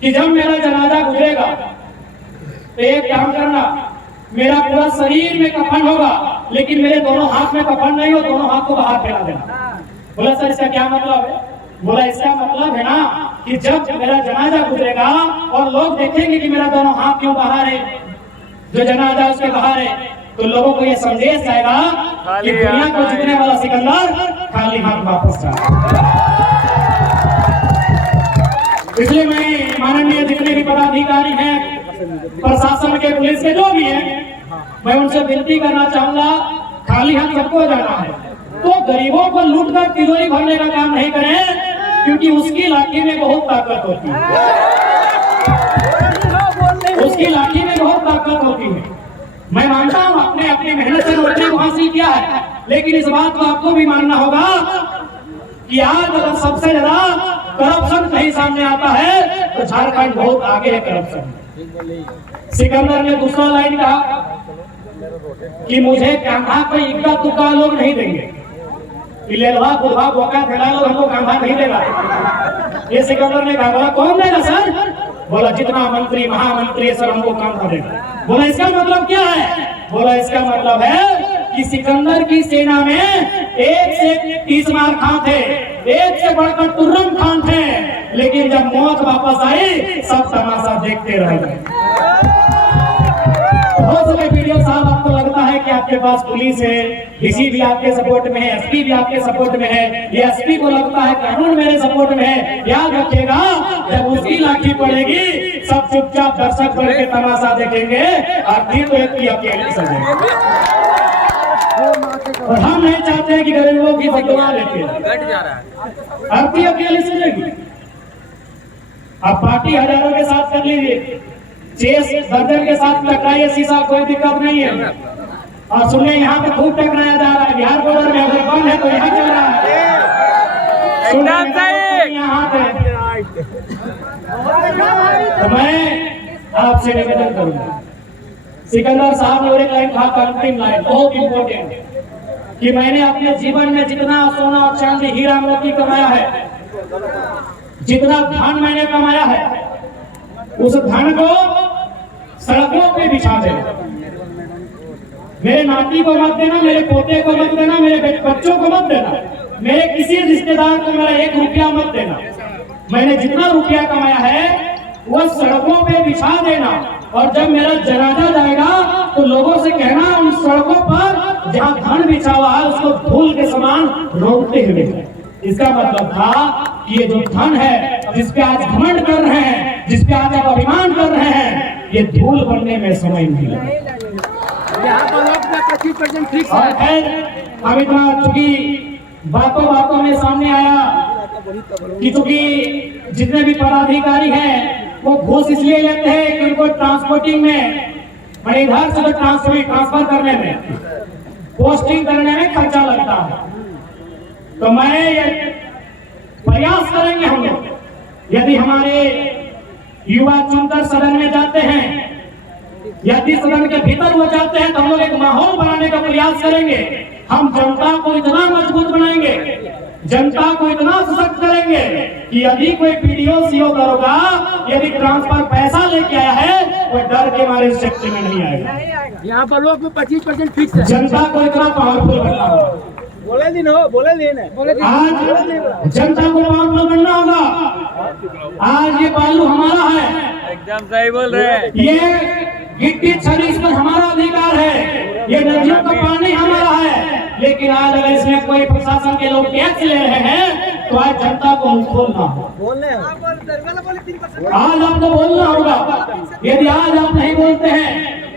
कि जब मेरा जनाजा गुजरेगा तो एक काम करना, मेरा पूरा शरीर में कफन होगा लेकिन मेरे दोनों हाथ में कफन नहीं हो, दोनों हाथ को बाहर फैला देना। बोला सर इसका क्या मतलब है? बोला इसका मतलब है ना कि जब मेरा जनाजा गुजरेगा और लोग देखेंगे कि मेरा दोनों हाथ क्यों बाहर है, जो जनाजा उसके बाहर है, तो लोगों को ये संदेश जाएगा कि दुनिया को जीतने वाला सिकंदर खाली हाथ वापस जाए। इसलिए मैं माननीय जितने भी पदाधिकारी हैं, प्रशासन के, पुलिस के, जो भी हैं, मैं उनसे विनती करना चाहूंगा, खाली हाथ सबको जाना है तो गरीबों को लूटकर तिजोरी भरने का काम नहीं करें, क्योंकि उसकी लाठी में बहुत ताकत होती है, उसकी लाठी में बहुत ताकत होती है। मैं मानता हूँ अपने अपनी मेहनत से नौकरी को हासिल किया है, लेकिन इस बात को आपको भी मानना होगा कि आज अगर सबसे ज्यादा करप्शन कहीं सामने आता है तो झारखंड बहुत आगे है करप्शन। सिकंदर ने दूसरा लाइन कहा कि मुझे कांधा कोई इक्का तुक्का लोग नहीं देंगे, लेलवा बुढ़वा बोका ठेला लोग हमको कांधा नहीं देगा। ये सिकंदर ने कहा। बोला कौन देगा सर? बोला जितना मंत्री महामंत्री सब हमको कांधा देगा। बोला इसका मतलब क्या है? बोला इसका मतलब है कि सिकंदर की सेना में 1 से 30 मार खां थे, 1 से बढ़कर तुर्रम खान थे, लेकिन जब मौत वापस आई सब तमाशा देखते रह गए। बहुत सारे वीडियो साहब, आपको लगता है कि आपके पास पुलिस है, डीसी भी आपके सपोर्ट में है, एसपी भी आपके सपोर्ट में है, ये एसपी को लगता है कानून मेरे सपोर्ट में है। याद रखिएगा जब उसकी लाठी पड़ेगी सब चुपचाप दर्शक बन के तमाशा देखेंगे, आखिर तो एक की अकेले सजेंगे। और हम नहीं चाहते कि गरीबों की बददुआ लेके आरती अकेले सजेगी। अब पार्टी हजारों के साथ कर लीजिए, 6 दर्जन के साथ टकराइए शीशा, कोई दिक्कत नहीं है। और सुनिए यहाँ पे खूब टकराया जा रहा है, बिहार बॉर्डर में अगर बंद है तो यहाँ चल रहा है। यहाँ पे तो मैं आपसे निवेदन करूंगा, सिकंदर साहब ने एक लाइन कहा, अंतिम लाइन बहुत इंपॉर्टेंट, कि मैंने अपने जीवन में जितना सोना चांदी हीरा मोती कमाया है, जितना धन मैंने कमाया है, उस धन को सड़कों पे बिछा देना। मेरे नाती को मत देना, मेरे पोते को मत देना, मेरे बच्चों को मत देना, मेरे किसी रिश्तेदार को मेरा 1 रुपया मत देना। मैंने जितना रुपया कमाया है वो सड़कों पे बिछा देना, और जब मेरा जनाजा जाएगा तो लोगों से कहना उन सड़कों पर जहाँ धन बिछा हुआ है उसको धूल के समान रोकते हुए। इसका मतलब था कि ये जो धन है जिस पे आज घमंड कर रहे हैं, जिस पे आज आप अभिमान कर रहे हैं, ये धूल बनने में समय नहीं लगेगा। और अब इतना चूंकि बातों में सामने आया कि चूंकि जितने भी पदाधिकारी हैं वो घूस इसलिए लेते हैं कि उनको ट्रांसपोर्टिंग में, इधर से ट्रांसफर करने में, पोस्टिंग करने में खर्चा लगता है। तो मैं ये प्रयास करेंगे हम लोग, यदि हमारे युवा चुनकर सदन में जाते हैं, यदि सदन के भीतर वो जाते हैं तो हम लोग एक माहौल बनाने का प्रयास करेंगे। हम जनता को इतना मजबूत बनाएंगे, जनता को इतना सशक्त करेंगे कि यदि कोई पीडीओ सीओ दरोगा यदि ट्रांसफर पैसा लेके आया है वो डर के मारे इस सेक्टर में नहीं आएगा। यहाँ पर लोग 25% फिक्स है। जनता को इतना पावरफुल बनना होगा। बोले दिन आज जनता को पावरफुल बनना होगा। आज ये बालू हमारा है, एकदम सही बोल रहे हैं। ये गिट्टी छड़ी इस पर हमारा अधिकार है, ये नदियों का पानी हमारा है। लेकिन आज अगर इसमें कोई प्रशासन के लोग टैक्स ले रहे हैं तो आज जनता को मुंह खोलना होगा, आज आपको बोलना होगा। यदि आज आप नहीं बोलते हैं,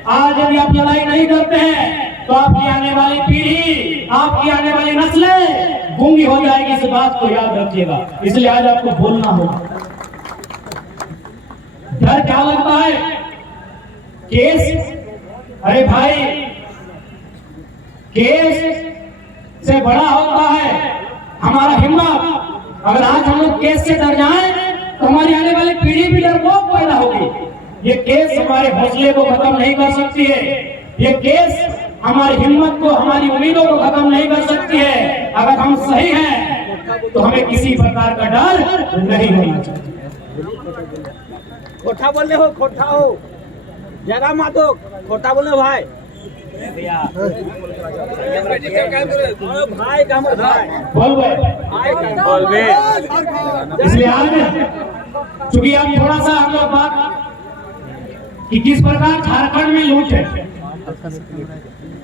आज यदि आप लड़ाई नहीं करते हैं तो आपकी आने वाली पीढ़ी, आपकी आने वाली नस्लें गूंगी हो जाएगी। इस बात को याद रखिएगा, इसलिए आज आपको बोलना होगा। डर क्या लगता है? केस, अरे भाई केस से बड़ा होता है हमारा हिम्मत। अगर आज हम लोग केस से डर जाएं तो हमारी आने वाली पीढ़ी भी डरपोक पैदा होगी। ये केस हमारे हौसले को खत्म नहीं कर सकती है, ये केस हमारी हिम्मत को, हमारी उम्मीदों को खत्म नहीं कर सकती है। अगर हम सही हैं तो हमें किसी प्रकार का डर नहीं होना चाहिए। खोटा बोल रहे हो, खोटा हो जरा मातो, खोटा बोल रहे हो भाई। भाई का बोल बे। इसलिए आज चूंकि आप थोड़ा सा हम लोग बात कि किस प्रकार झारखंड में लूट है,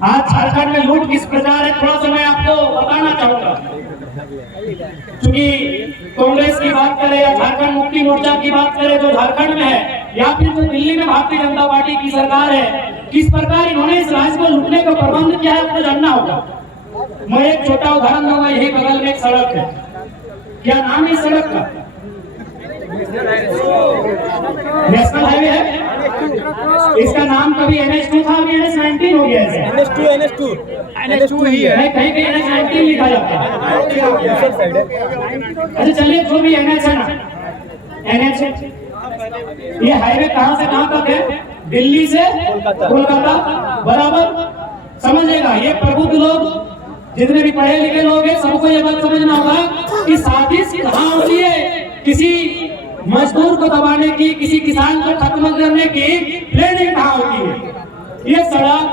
आज झारखंड में लूट किस प्रकार है, थोड़ा सा मैं आपको बताना चाहूंगा। क्योंकि कांग्रेस की बात करें या झारखंड मुक्ति मोर्चा की बात करें जो झारखंड में है, या फिर जो दिल्ली में भारतीय जनता पार्टी की सरकार है, किस प्रकार इन्होंने इस राज्य को लूटने का प्रबंध किया है आपको जानना होगा। मैं एक छोटा उदाहरण दूंगा। यही बगल में एक सड़क है, क्या नाम है इस सड़क का? नेशनल हाईवे है। इसका नाम कभी NH2 था, अभी NH19 हो गया है। NH2 ही है, कहीं कहीं NH19 लिखा जाता है। अच्छा चलिए, जो भी NH है ना, NH ये हाईवे कहां से कहां तक है? दिल्ली से कोलकाता बराबर। समझिएगा, ये प्रबुद्ध लोग जितने भी पढ़े लिखे लोग हैं सबको ये बात समझना होगा कि साजिश कहां होती है। किसी मजदूर को दबाने की, किसी किसान को खत्म करने की प्लानिंग कहां होती है। ये सड़क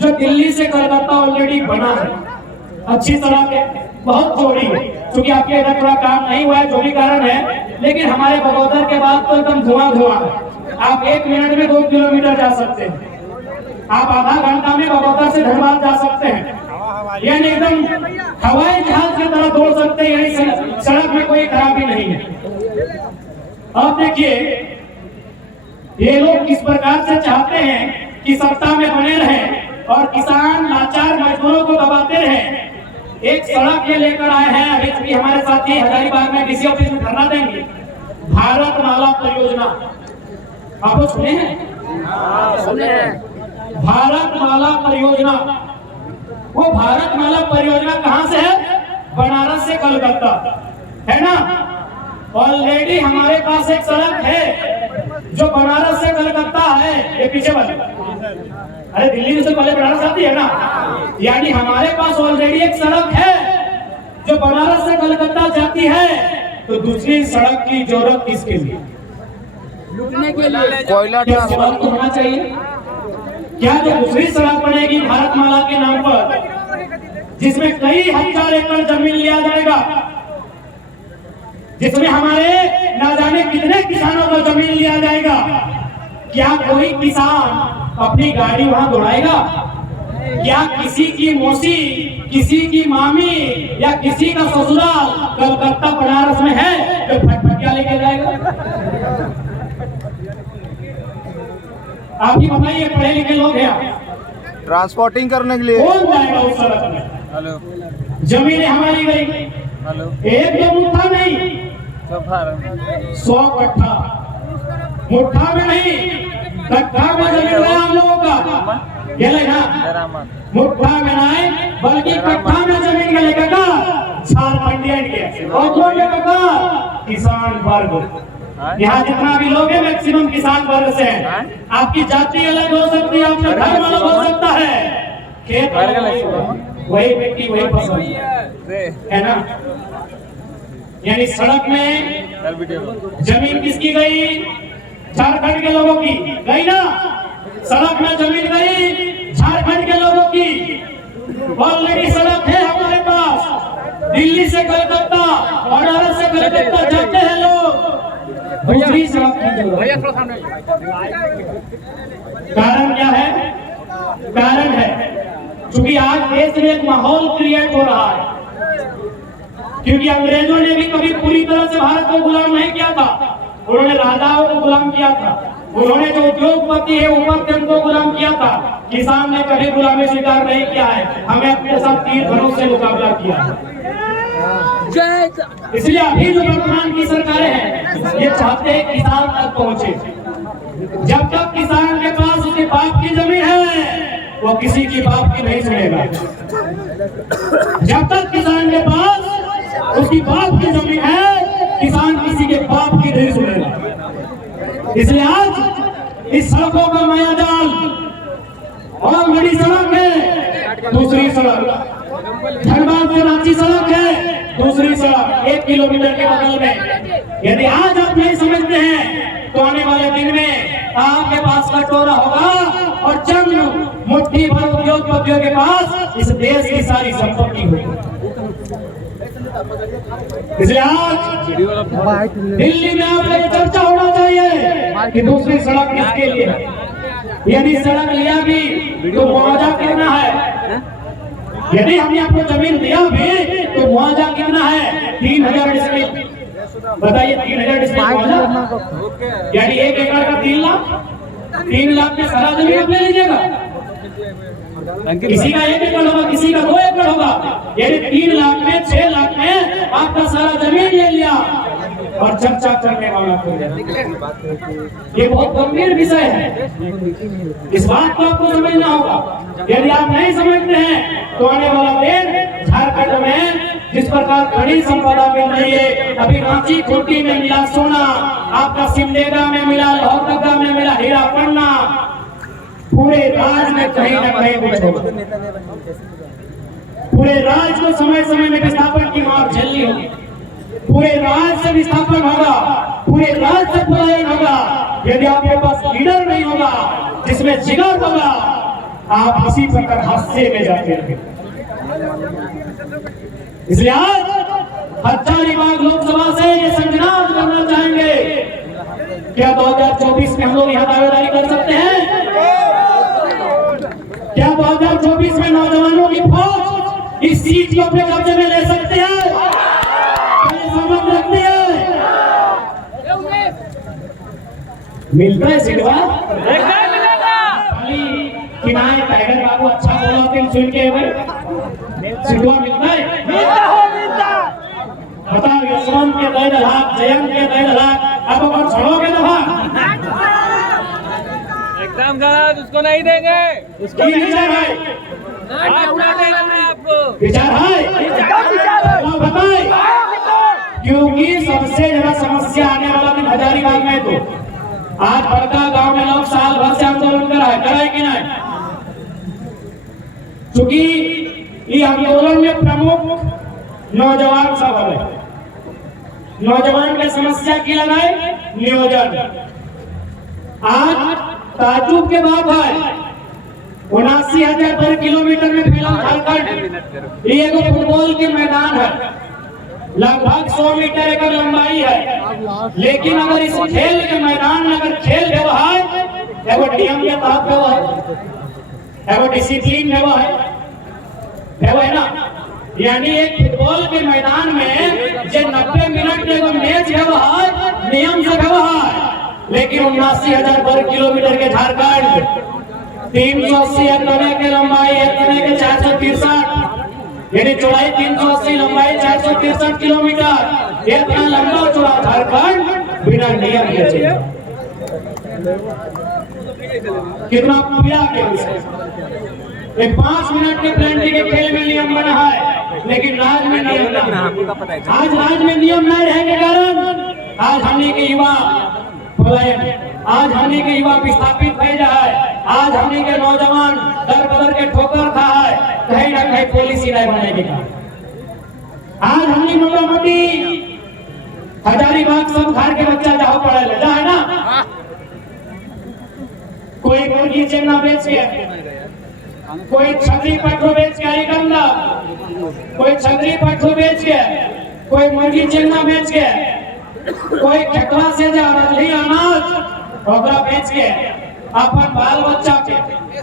जो दिल्ली से कोलकाता ऑलरेडी बना है, अच्छी सड़क है, बहुत चौड़ी है। क्योंकि आपके इधर थोड़ा काम नहीं हुआ है, जो भी कारण है, लेकिन हमारे बगोदर के बाद तो एकदम धुआं धुआं है। आप 1 मिनट में 2 किलोमीटर जा सकते हैं, आप आधा घंटा में बगोदर से धनबाद जा सकते हैं, यानी एकदम हवाई जहाज की तरह दौड़ सकते हैं। यानी सड़क में कोई खराबी नहीं है। अब देखिए, ये लोग किस प्रकार से चाहते हैं कि सत्ता में बने रहें और किसान लाचार मजदूरों को दबाते रहें। एक सड़क ये लेकर आए हैं, अभी हमारे साथी हजारीबाग में डीसी ऑफिस में धरना देंगे, भारतमाला परियोजना। आप लोग सुने हैं? भारतमाला परियोजना। वो भारतमाला परियोजना कहां से है? बनारस से कलकत्ता, है ना। ऑलरेडी हमारे पास एक सड़क है जो बनारस से कलकत्ता है, ये पीछे वाली। अरे दिल्ली से पहले बनारस आती है ना, यानी हमारे पास ऑलरेडी एक सड़क है जो बनारस से कलकत्ता जाती है। तो दूसरी सड़क की जरूरत किसके लिए? लूटने के लिए। कोयला क्या सवाल तो होना चाहिए। क्या जो दूसरी सड़क बनेगी भारतमाला के नाम पर, जिसमें कई हजार एकड़ जमीन लिया जाएगा, जिसमें हमारे ना जाने कितने किसानों को जमीन लिया जाएगा, क्या कोई किसान अपनी गाड़ी वहां दौड़ाएगा? क्या किसी की मौसी, किसी की मामी या किसी का ससुराल कलकत्ता बनारस में है जो फटफटिया लेके जाएगा? आप ही बताइए, पढ़े लिखे लोग हैं, ट्रांसपोर्टिंग करने के लिए। कौन जाएगा उस सड़क में? हेलो जमीनें हमारी गई, हेलो, एक दो मुट्ठा नहीं, 100 कट्ठा। मुट्ठा में नहीं, कट्ठा में जमीन है हम लोगों का, ये ना मुट्ठा में नहीं बल्कि कट्ठा में जमीन गलेगा का झारखंडियन के। और कौन लेगा? किसान वर्ग। यहाँ जितना भी लोग हैं मैक्सिमम किसान वर्ग से हैं। आपकी जाति अलग हो सकती है, आपका धर्म अलग हो सकता है, खेत वही व्यक्ति वही पसंद है ना। यानी सड़क में जमीन किसकी गई? झारखंड के लोगों की गई ना। सड़क में जमीन गई झारखंड के लोगों की। ऑलरेडी सड़क है हमारे पास, दिल्ली से कलकत्ता, बनारस से कलकत्ता जाते हैं लोग। दूसरी सड़क की जरूरत। कारण क्या है? कारण है क्योंकि आज देश में एक माहौल क्रिएट हो रहा है। क्योंकि अंग्रेजों ने भी कभी पूरी तरह से भारत को गुलाम नहीं किया था, उन्होंने राजाओं को गुलाम किया था, उन्होंने जो उद्योगपति है ऊपर से उनको गुलाम किया था। किसान ने कभी गुलामी स्वीकार नहीं किया है, हमें अपने साथ तीर धनुष से मुकाबला किया है। इसलिए अभी जो वर्तमान की सरकारें हैं ये चाहते हैं किसान तक पहुंचे। जब तक किसान के पास उसके बाप की जमीन है वो किसी की बाप की नहीं सुनेगा। जब तक किसान के पास उसकी बाप की जमीन है किसान किसी के बाप की नहीं सुनेगा। इसलिए आज इस सड़कों का मायाजाल और बड़ी सड़क है दूसरी सड़क धनबाद से रांची सड़क है, दूसरी सड़क 1 किलोमीटर के बगल में। यदि आज आप नहीं समझते हैं तो आने वाले दिन में आपके पास कटोरा होगा और चंद मुट्ठी भर उद्योगपतियों के पास इस देश की सारी संपत्ति होगी। इसलिए आज दिल्ली में आप लोग चर्चा होना चाहिए कि दूसरी सड़क किसके लिए है। यदि सड़क लिया भी तो मुआवजा कितना है, यदि हमने आपको जमीन दिया भी तो मुआवजा कितना है, 3000 डिसमिल। बताइए 3000 डिसमिल मुआवजा, यानी 1 एकड़ का 3 लाख, 3 लाख में सारा जमीन आप ले लीजिएगा। किसी का 1 एकड़ होगा, किसी का 2 एकड़ होगा, यानी 3 लाख में 6 लाख में आपका सारा जमीन ले लिया और चर्चा करने वाला कोई नहीं। ये बहुत गंभीर विषय है, इस बात को आपको समझना होगा। यदि आप नहीं समझते हैं तो आने वाला दिन झारखंड में जिस प्रकार खड़ी संपदा मिल रही है, अभी रांची खूंटी में मिला सोना, आपका सिमडेगा में मिला, लोहरदगा में मिला हीरा पन्ना, पूरे राज्य में कहीं न कहीं कुछ होगा। पूरे राज्य को समय समय में विस्थापन की मार झेलनी होगी, पूरे राज्य से विस्थापन होगा, पूरे राज्य से पलायन होगा। यदि आपके पास लीडर नहीं होगा जिसमें जिगर होगा, आप इसी प्रकार हादसे में जाते रहेंगे। इसलिए आज हजारीबाग लोकसभा से ये संज्ञान करना चाहेंगे, क्या 2024 में हम लोग यहाँ दावेदारी कर सकते हैं? क्या 2024 में नौजवानों की फौज इस सीट को अपने कब्जे में ले सकते हैं? समझ रखते हैं? मिलता है सिटवा खाली किनारे टाइगर बाबू अच्छा बोला फिर सुन के सिटवा मिलता है? बताओ यशवंत के 2 लाख, जयंत के 2 लाख, अब अगर छोड़ोगे तो एकदम गलत, उसको नहीं देंगे, उसको नहीं विचार है, विचार है बताए, क्योंकि सबसे ज्यादा समस्या आने वाला दिन हजारीबाग में। तो आज बड़का गांव में लोग साल भर से आंदोलन कराए कि नहीं? चूंकि ये आंदोलन में प्रमुख नौजवान सब है, नौजवान की समस्या की लगाए नियोजन। आज ताजुब के बात है 79,000 वर्ग किलोमीटर में फैला झारखंड, ये एगो फुटबॉल के मैदान है, लगभग 100 मीटर एकर लंबाई है। लेकिन अगर इस खेल के मैदान में अगर खेल व्यवहार एगो नियम के तहत व्यवहार, एगो डिसिप्लिन व्यवहार है ना, यानी एक फुटबॉल के मैदान में जो 90 मिनट के मैच व्यवहार नियम से व्यवहार, लेकिन 79,000 वर्ग किलोमीटर के झारखंड 380 एकड़ की लंबाई, एकड़ के 463, यानी चौड़ाई 380, लंबाई 463 किलोमीटर, इतना लंबा चौड़ा झारखंड बिना नियम के चले। कितना पीड़ा के विषय, एक 5 मिनट के प्लेंटी के खेल में नियम बना है, लेकिन राज्य में नियम नहीं। आज राज्य में नियम नहीं रहने के कारण आज हमने के युवा पलायन, आज हमने के युवा विस्थापित हो रहा है, आज हमने के नौजवान दर बदर के ठोकर खा है, कहीं ना कहीं पॉलिसी नहीं बनाने का। आज हमने मोटा मोटी हजारीबाग सब घर के बच्चा जहाँ पढ़े लेता है ना, कोई मुर्गी चेन्ना बेच के, कोई छतरी पट्टू बेच के आई गंदा, कोई छतरी पट्टू बेच के, कोई मुर्गी चेन्ना बेच के, कोई खेतवा से जा रही अनाज ओकरा बेच के अपन बाल बच्चा के,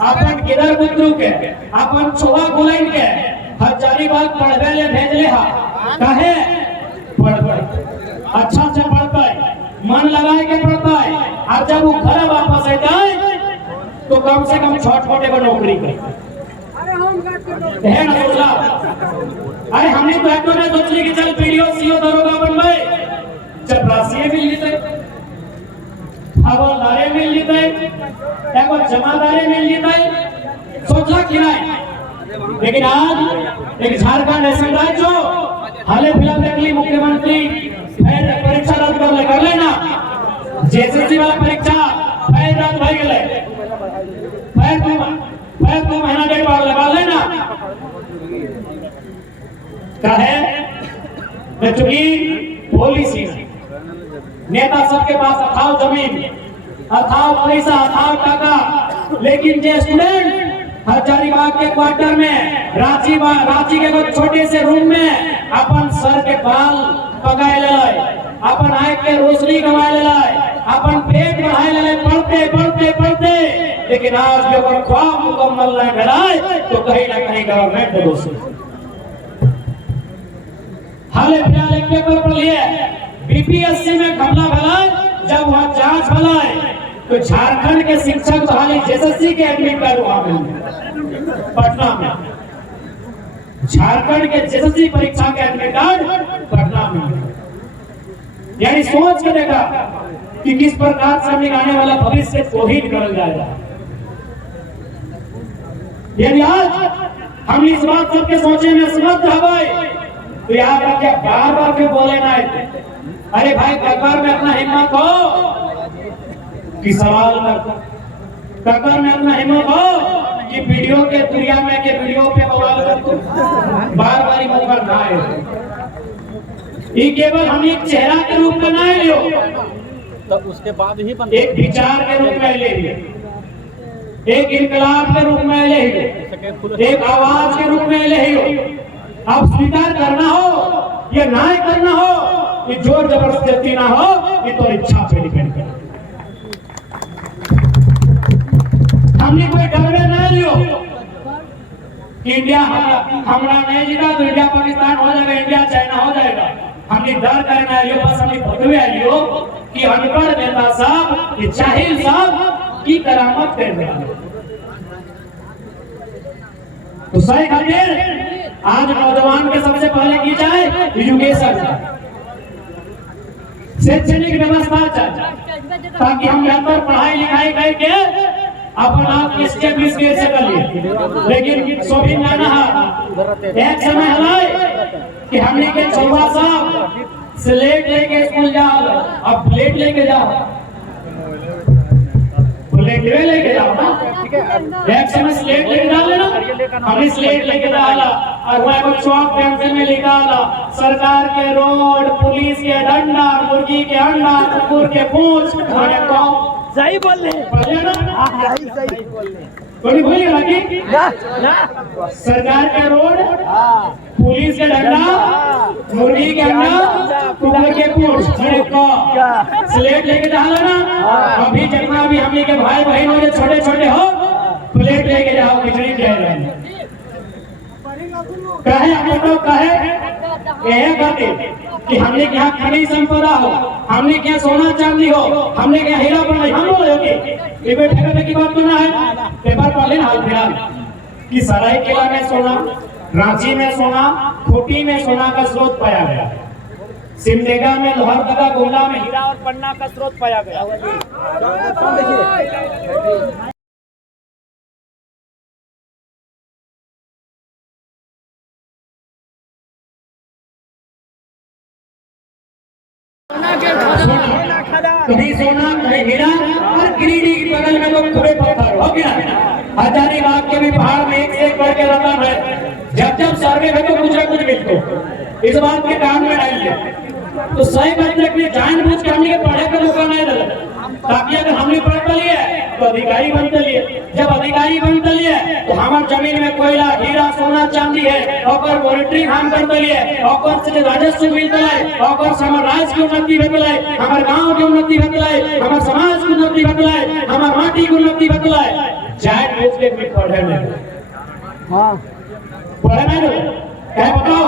अपन किधर बुद्धू के, अपन छोआ गुलाइन के हजारीबाग पढ़वे ले भेज ले हा, कहे पढ़ते अच्छा से पढ़ता है, मन लगाए के पढ़ता है, और जब वो घर वापस आता है तो कम से कम छोटे को नौकरी करे। है ना सोचला? अरे हमने तो एक ने सोच ली कि चल पीडीओ सीओ दरोगा बनबे, चपरासी मिल लेते, हवलदारे मिल लेते, एगो जमादारे मिल लेते, सोचला कि नहीं। लेकिन आज एक झारखंड ऐसा राज्य जो हाल फिलहाल देख ली मुख्यमंत्री फिर परीक्षा रद्द कर लेना, जेएसएससी वाला परीक्षा फिर रद्द हो गए, फिर 2 महीना डेढ़ बार लगा लेना, कहे चूंकि पॉलिसी नेता सबके पास अथाव जमीन, अथाव पैसा, अथाव टका, लेकिन जे स्टूडेंट हजारीबाग के क्वार्टर में रांची के एगो छोटे से रूम में अपन सर के बाल पगाए ले, अपन आँख के रोशनी गवाए ले, अपन पेट बढ़ाए ले, पढ़ते पढ़ते पढ़ते, लेकिन आज भी अगर ख्वाब मुकम्मल न कराए तो कहीं ना कहीं गवर्नमेंट को दोषी। हाल फिलहाल एक पेपर पढ़िए, बीपीएससी में घपला भला, जब वहां जांच भला तो झारखंड के शिक्षक तो हाल एसएससी के एडमिट कार्ड वहां मिले पटना में, झारखंड के एसएससी परीक्षा के एडमिट कार्ड पटना में। यानी सोच के देखा कि किस प्रकार से हमें आने वाला भविष्य को ही करल जाएगा। यदि आज हम इस बात सबके सोचे में समर्थ हवाई तो याद रखिए, बार बार क्यों बोले ना, अरे भाई ककर में अपना हिम्मत हो कि सवाल कर, ककर में अपना हिम्मत हो कि वीडियो के दुनिया में के वीडियो पे बवाल कर दो, बार बार मौका ना आए। ये केवल हम एक चेहरा के रूप में ना लियो, तो उसके बाद ही एक विचार के रूप में ले लियो, एक इनकलाब के रूप में ले लियो, एक आवाज के रूप में ले लियो। अब स्वीकार करना हो या ना करना हो, ये जोर जबरदस्ती ना हो, ये तो इच्छा पे डिपेंड करे। हमने कोई डर ना लियो कि इंडिया हमारा नहीं जीता तो इंडिया पाकिस्तान हो जाएगा, इंडिया चाइना हो जाएगा। हमने डर करना लियो, बस हमने बतवे लियो कि अनपढ़ नेता साहब, ये जाहिल साहब की करामत कर रहा है। तो सही खातिर आज नौजवान के सबसे पहले की जाए एजुकेशन, शैक्षणिक व्यवस्था चाहिए, ताकि हम बेहतर पढ़ाई लिखाई करके अपन आप स्टेप से कर लिए। लेकिन सोभी जाना एक समय हलाए कि हमने के 14 साल स्लेट लेके स्कूल जाओ, अब प्लेट लेके जाओ, प्लेट लेके जाओ ना, एक समय स्लेट लेके जा लेना, हमने स्लेट लेके डाला और वहाँ कुछ चौक पेंसिल में लिखा सरकार के रोड, पुलिस के डंडा, मुर्गी के अंडा, कुकुर के पूंछ, सही बोल रहे ना, सही बोल रहे कोई भूल गया ना, सरकार के रोड, पुलिस के डंडा, मुर्गी के अंडा, कुकुर के पूंछ, स्लेट लेके डाला ना। अभी जितना भी हमने के भाई बहन हो जो छोटे छोटे हो, प्लेट लेके जाओ, खिचड़ी जाएगा। कहे हम लोग कहे यह करते कि हमने क्या खनिज संपदा हो, हमने क्या सोना चांदी हो, हमने क्या हीरा बनाई, हम बोलोगे ये ठगने की बात तो ना है। पेपर पढ़ लेना हाल फिलहाल कि सरायकेला में सोना, रांची में सोना, खूंटी में सोना का स्रोत पाया गया, सिमडेगा में, लोहरदगा, गोला में हीरा और पन्ना का स्रोत पाया गया। कहीं सोना, कहीं हीरा, और गिरिडीह के बगल में तो खुले पत्थर हो गया। हजारीबाग के भी पहाड़ में एक से एक बढ़ के रकम है। जब जब सर्वे में तो कुछ ना कुछ मिलतो, इस बात के काम में डालिए। तो सही बात है, जानबूझ के हमने पढ़े के मौका नहीं दिला, ताकि अगर हमने पढ़ लिए तो अधिकारी बनते लिए, जब अधिकारी बनते लिए तो हमारे जमीन में कोयला, हीरा, सोना, चांदी है, और मॉनिटरिंग हम करते लिए, और से राजस्व मिलता है, और से हमारे राज्य की उन्नति होती है, हमारे गांव की उन्नति होती है, हमारे समाज की उन्नति होती है, हमारे माटी की उन्नति होती है। जानबूझ के भी पढ़े नहीं, हाँ पढ़े नहीं, क्या बताओ।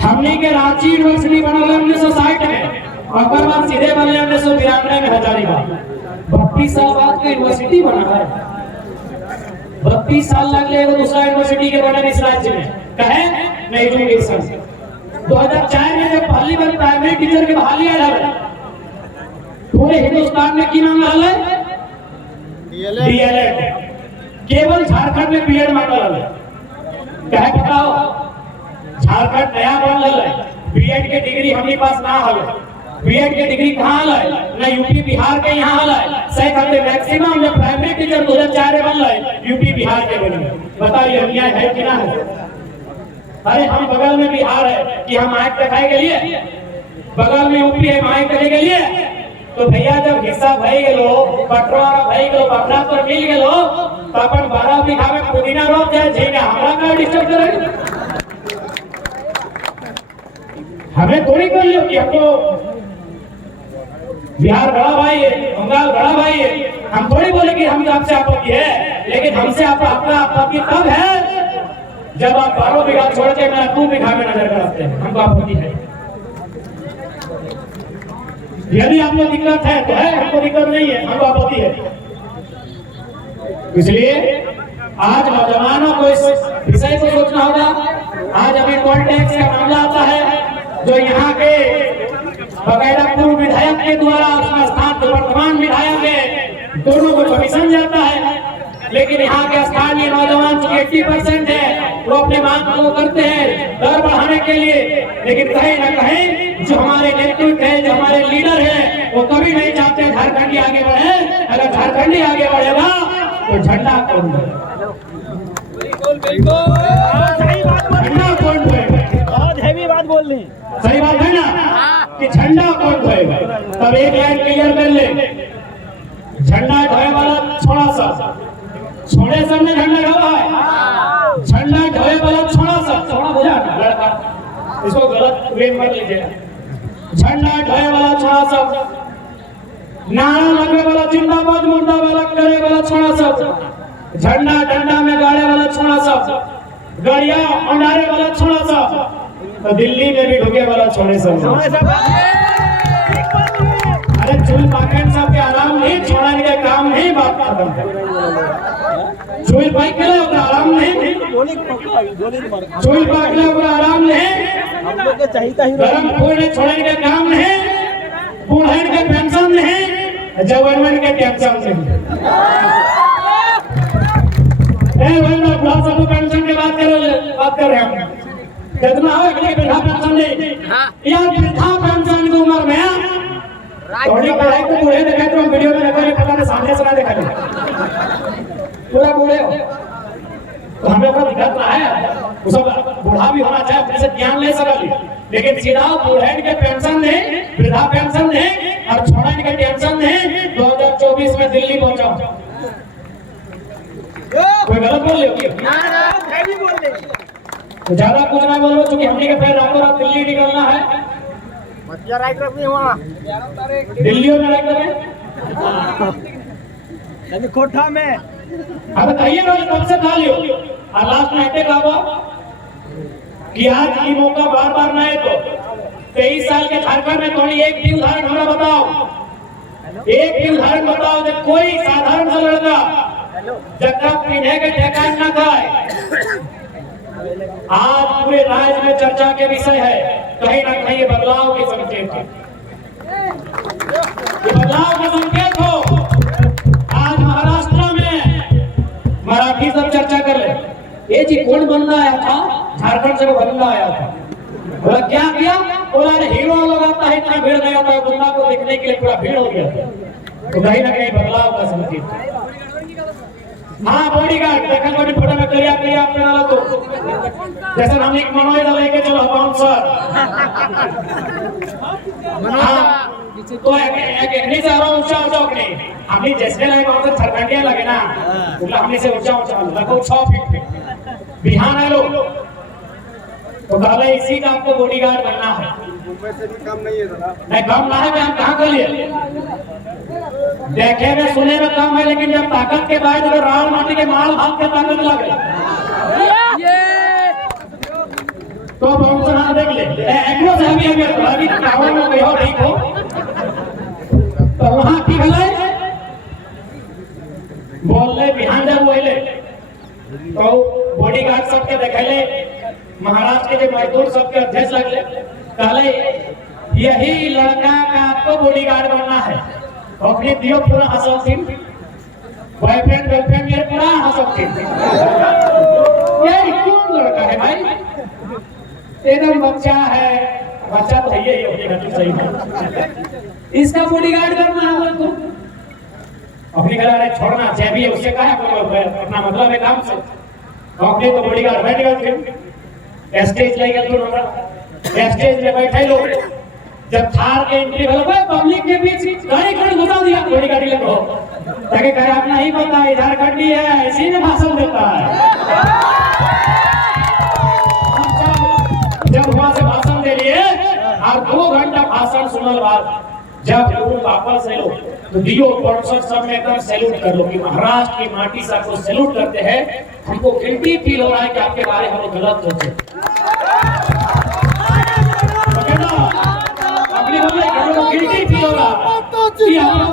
हमने के रांची यूनिवर्सिटी बना 1960 में, और बाद सीधे बने 1992 में हजारीबाग। 32 साल बाद का यूनिवर्सिटी बना है, 32 साल लग गए दूसरा यूनिवर्सिटी के बने इस राज्य में। कहे नहीं एजुकेशन 2004 में जब पहली बार प्राइमरी टीचर की बहाली आई, पूरे हिंदुस्तान में की नाम है डीएलएड, केवल झारखंड में बीएड मांगल है। कहे बताओ, झारखंड नया बन रहा, बीएड के डिग्री हमारे पास ना हल, बीएड के डिग्री कहाँ हल ना यूपी बिहार के यहाँ हल। सही कहते मैक्सिमम जब प्राइमरी टीचर 2004 में बन रहा, यूपी बिहार के बने। बताइए अन्याय है कि ना है? अरे हम बगल में बिहार है कि हम आए दिखाए के लिए, बगल में यूपी है आए करे के लिए। तो भैया जब हिस्सा भई गेलो, बंटवारा भई गेलो, बकरा पर मिल गेलो, तो अपन 12 बीघा में पुदीना रोप जाए झींगा, हमरा का डिस्टर्ब करे? हमें थोड़ी कर लियो कि हमको बिहार बड़ा भाई है, बंगाल बड़ा भाई है, हम थोड़ी बोले कि हम आपसे आपत्ति है, लेकिन हमसे आपका आपत्ति तब है जब आप 12 बीघा छोड़ के मेरा 2 बीघा में नजर कराते हैं, हमको आपत्ति है। यदि आपको दिक्कत है तो है, हमको दिक्कत नहीं है, हमको आपत्ति है। इसलिए आज नौजवानों को इस विषय को सोचना होगा। आज अभी टोल टैक्स का मामला आता है, जो यहाँ के बकायदा पूर्व विधायक के द्वारा उसका स्थान जो वर्तमान विधायक है, दोनों को कमीशन जाता है, लेकिन यहाँ के स्थानीय नौजवान जो 80% है वो अपने मांग को करते हैं दर बढ़ाने के लिए, लेकिन कहीं न कहीं जो हमारे नेतृत्व है, जो हमारे लीडर है, वो कभी नहीं चाहते झारखंडी आगे बढ़े। अगर झारखंडी आगे बढ़ेगा तो झंडा कौन बढ़ेगा? झंडा कौन बढ़ेगा? बहुत हैवी बात बोल रही। सही बात है ना कि झंडा कौन ढोएगा? तब एक लाइन क्लियर कर ले, झंडा ढोए वाला छोड़ा सा, छोड़े सब ने झंडा ढोआ है, झंडा ढोए वाला छोड़ा सा, छोड़ा बुझा ना लड़का, इसको गलत वे मत लीजिएगा। झंडा ढोए वाला छोड़ा सा, नारा लगे वाला, जिंदाबाद मुर्दाबाद करे वाला छोड़ा सा, झंडा डंडा में गाड़े वाला छोड़ा सा, गड़िया अंडारे वाला छोड़ा सा, तो दिल्ली में भी ढुके वाला छोड़े सब। अरे चुल पाखंड साहब के आराम नहीं छोड़ने के काम नहीं, बात खत्म है। चुल पाई के लिए उतना आराम नहीं, चुल पाक के लिए उतना आराम नहीं, हम लोग के चाहिए ही गरम फूल छोड़ने के काम नहीं, बूढ़न के पेंशन नहीं, जवान के टेंशन नहीं। भाई मैं बुढ़ा सब पेंशन की बात कर रहे हैं, कितना हो वृद्धा पेंशन नहीं यार, वृद्धा पेंशन की उम्र में थोड़ी पढ़ाई को बूढ़े देखे तो हम वीडियो में देखा पता नहीं सामने से ना देखा पूरा बूढ़े हो, तो हमें अपना दिक्कत ना है, वो सब बूढ़ा भी होना चाहिए, अपने से ज्ञान ले सकली, लेकिन सीधा बूढ़े के पेंशन नहीं, वृद्धा पेंशन नहीं और छोड़ने के टेंशन नहीं। 2024 में दिल्ली पहुंचा, कोई गलत बोल रहे हो? तो ज्यादा कुछ ना बोलो, क्योंकि हमने के फिर रातों रात दिल्ली निकलना है। राइट रखनी हुआ दिल्ली में राइट करें कोठा में। अब बताइए ना कब से खा लियो और लास्ट में अटैक आवा कि आज की मौका बार बार ना है। तो 23 साल के झारखंड में थोड़ी एक भी उदाहरण हमें बताओ, एक भी उदाहरण बताओ जब कोई साधारण सा लड़का जगह पीने के ठेकान न खाए। आज पूरे राज्य में चर्चा के विषय है, कहीं ना कहीं ये बदलाव के संकेत है, बदलाव का संकेत हो। आज महाराष्ट्र में मराठी सब चर्चा कर ले, ये जी कौन बंदा आया था झारखंड से, वो बंदा आया था, बोला क्या किया, बोला हीरो लगाता है, इतना भीड़ नहीं होता है, बंदा को देखने के लिए पूरा भीड़ हो गया था। तो कहीं ना कहीं बदलाव का संकेत है। हाँ बॉडीगार्ड देखा बड़ी फोटो में करिया करिया अपने वाला, तो जैसे हमने एक मनोज लेके चलो बाउंसर, तो एक से आराम ऊंचा ऊंचा उठने हमने जैसे लगे बाउंसर झारखंडिया लगे ना, मतलब हमने से ऊंचा ऊंचा लगभग 6 फीट पे बिहान है लोग, तो कहले इसी का आपको बॉडीगार्ड बनना है। मुंबई से भी कम नहीं है दादा, नहीं कम ना है, मैं हम कहाँ कर लिए देखे में सुने में कम है, लेकिन जब ताकत के बाद अगर रावण माटी के माल भाग के ताकत लगे तो बाउंसर हाथ देख ले एकरो से अभी रावण में गयो ठीक हो, तो वहां की भले बोल ले बिहान जब बोले तो बॉडीगार्ड सबके देखले, महाराष्ट्र के जो मजदूर सबके अध्यक्ष लगले, कहले यही लड़का का आपको बॉडीगार्ड बनना है। अपने दियो पूरा हंसौतीन, बॉयफ्रेंड गर्लफ्रेंड मेरे पूरा हंसौतीन, ये कौन लड़का है भाई, एकदम बच्चा है, बच्चा तो है ही होगा, तो सही है, इसका बॉडीगार्ड करना है तो अपनी कला रे छोड़ना चाहिए, उससे कहा अपना मतलब है काम से, अपने तो बॉडीगार्ड बैठ गए थे, स्टेज ले गए तो स्टेज में बैठे लोग जब थार के एंट्री हो गए पब्लिक के बीच गाड़ी खड़ी घुसा दिया बड़ी गाड़ी लगो ताकि कहे आप नहीं पता है झारखंडी है इसी में भाषण देता है। जब वहां से भाषण दे लिए और 2 घंटा भाषण सुनल बाद जब लोग वापस आए तो दियो पर्सन सब में एकदम सैल्यूट कर लो कि महाराष्ट्र की माटी से आपको सैल्यूट करते हैं। हमको गिल्टी फील हो रहा है कि आपके बारे में हम गलत सोचे अपनी गिल्टी फील हो रहा है कि हम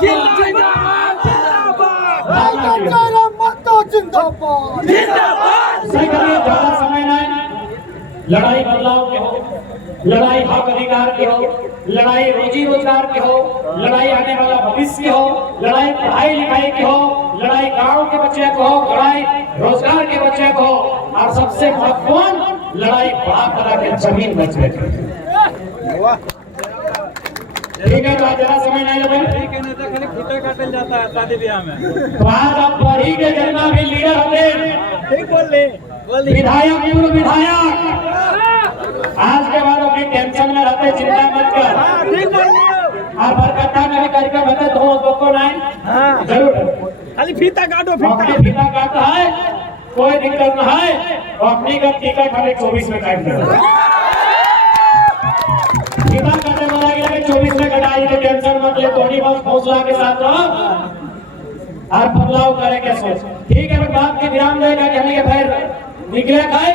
सही करिए ज्यादा समय नहीं लड़ाई बदलाव की हो लड़ाई हक अधिकार की हो लड़ाई रोजी रोजगार की हो लड़ाई आने वाला भविष्य की हो लड़ाई पढ़ाई लिखाई की हो लड़ाई गांव के बच्चे को हो लड़ाई रोजगार के बच्चे को और सबसे महत्वपूर्ण लड़ाई बड़ा तरह के जमीन बचने की। ठीक है तो आज ज्यादा समय नहीं लगे खाली फीता काटल जाता है शादी ब्याह में। तो आज आप पढ़ी के जितना भी लीडर होते ठीक बोल ले विधायक पूर्व विधायक आज के बाद अपनी टेंशन में रहते चिंता मत कर ठीक बोल लियो और बरकट्टा में भी कार्यक्रम होता है तो को नहीं जरूर खाली फीता काटो अपनी फीता काटता है कोई दिक्कत ना है और अपनी का टिकट हमें 24 में काट दो फीता काटने वाला गया 24 में कटाई तो टेंशन मत ले थोड़ी बहुत हौसला के साथ रहो और बदलाव करे क्या सोच। ठीक है बात के विराम देगा कि हमें फिर निकले खाए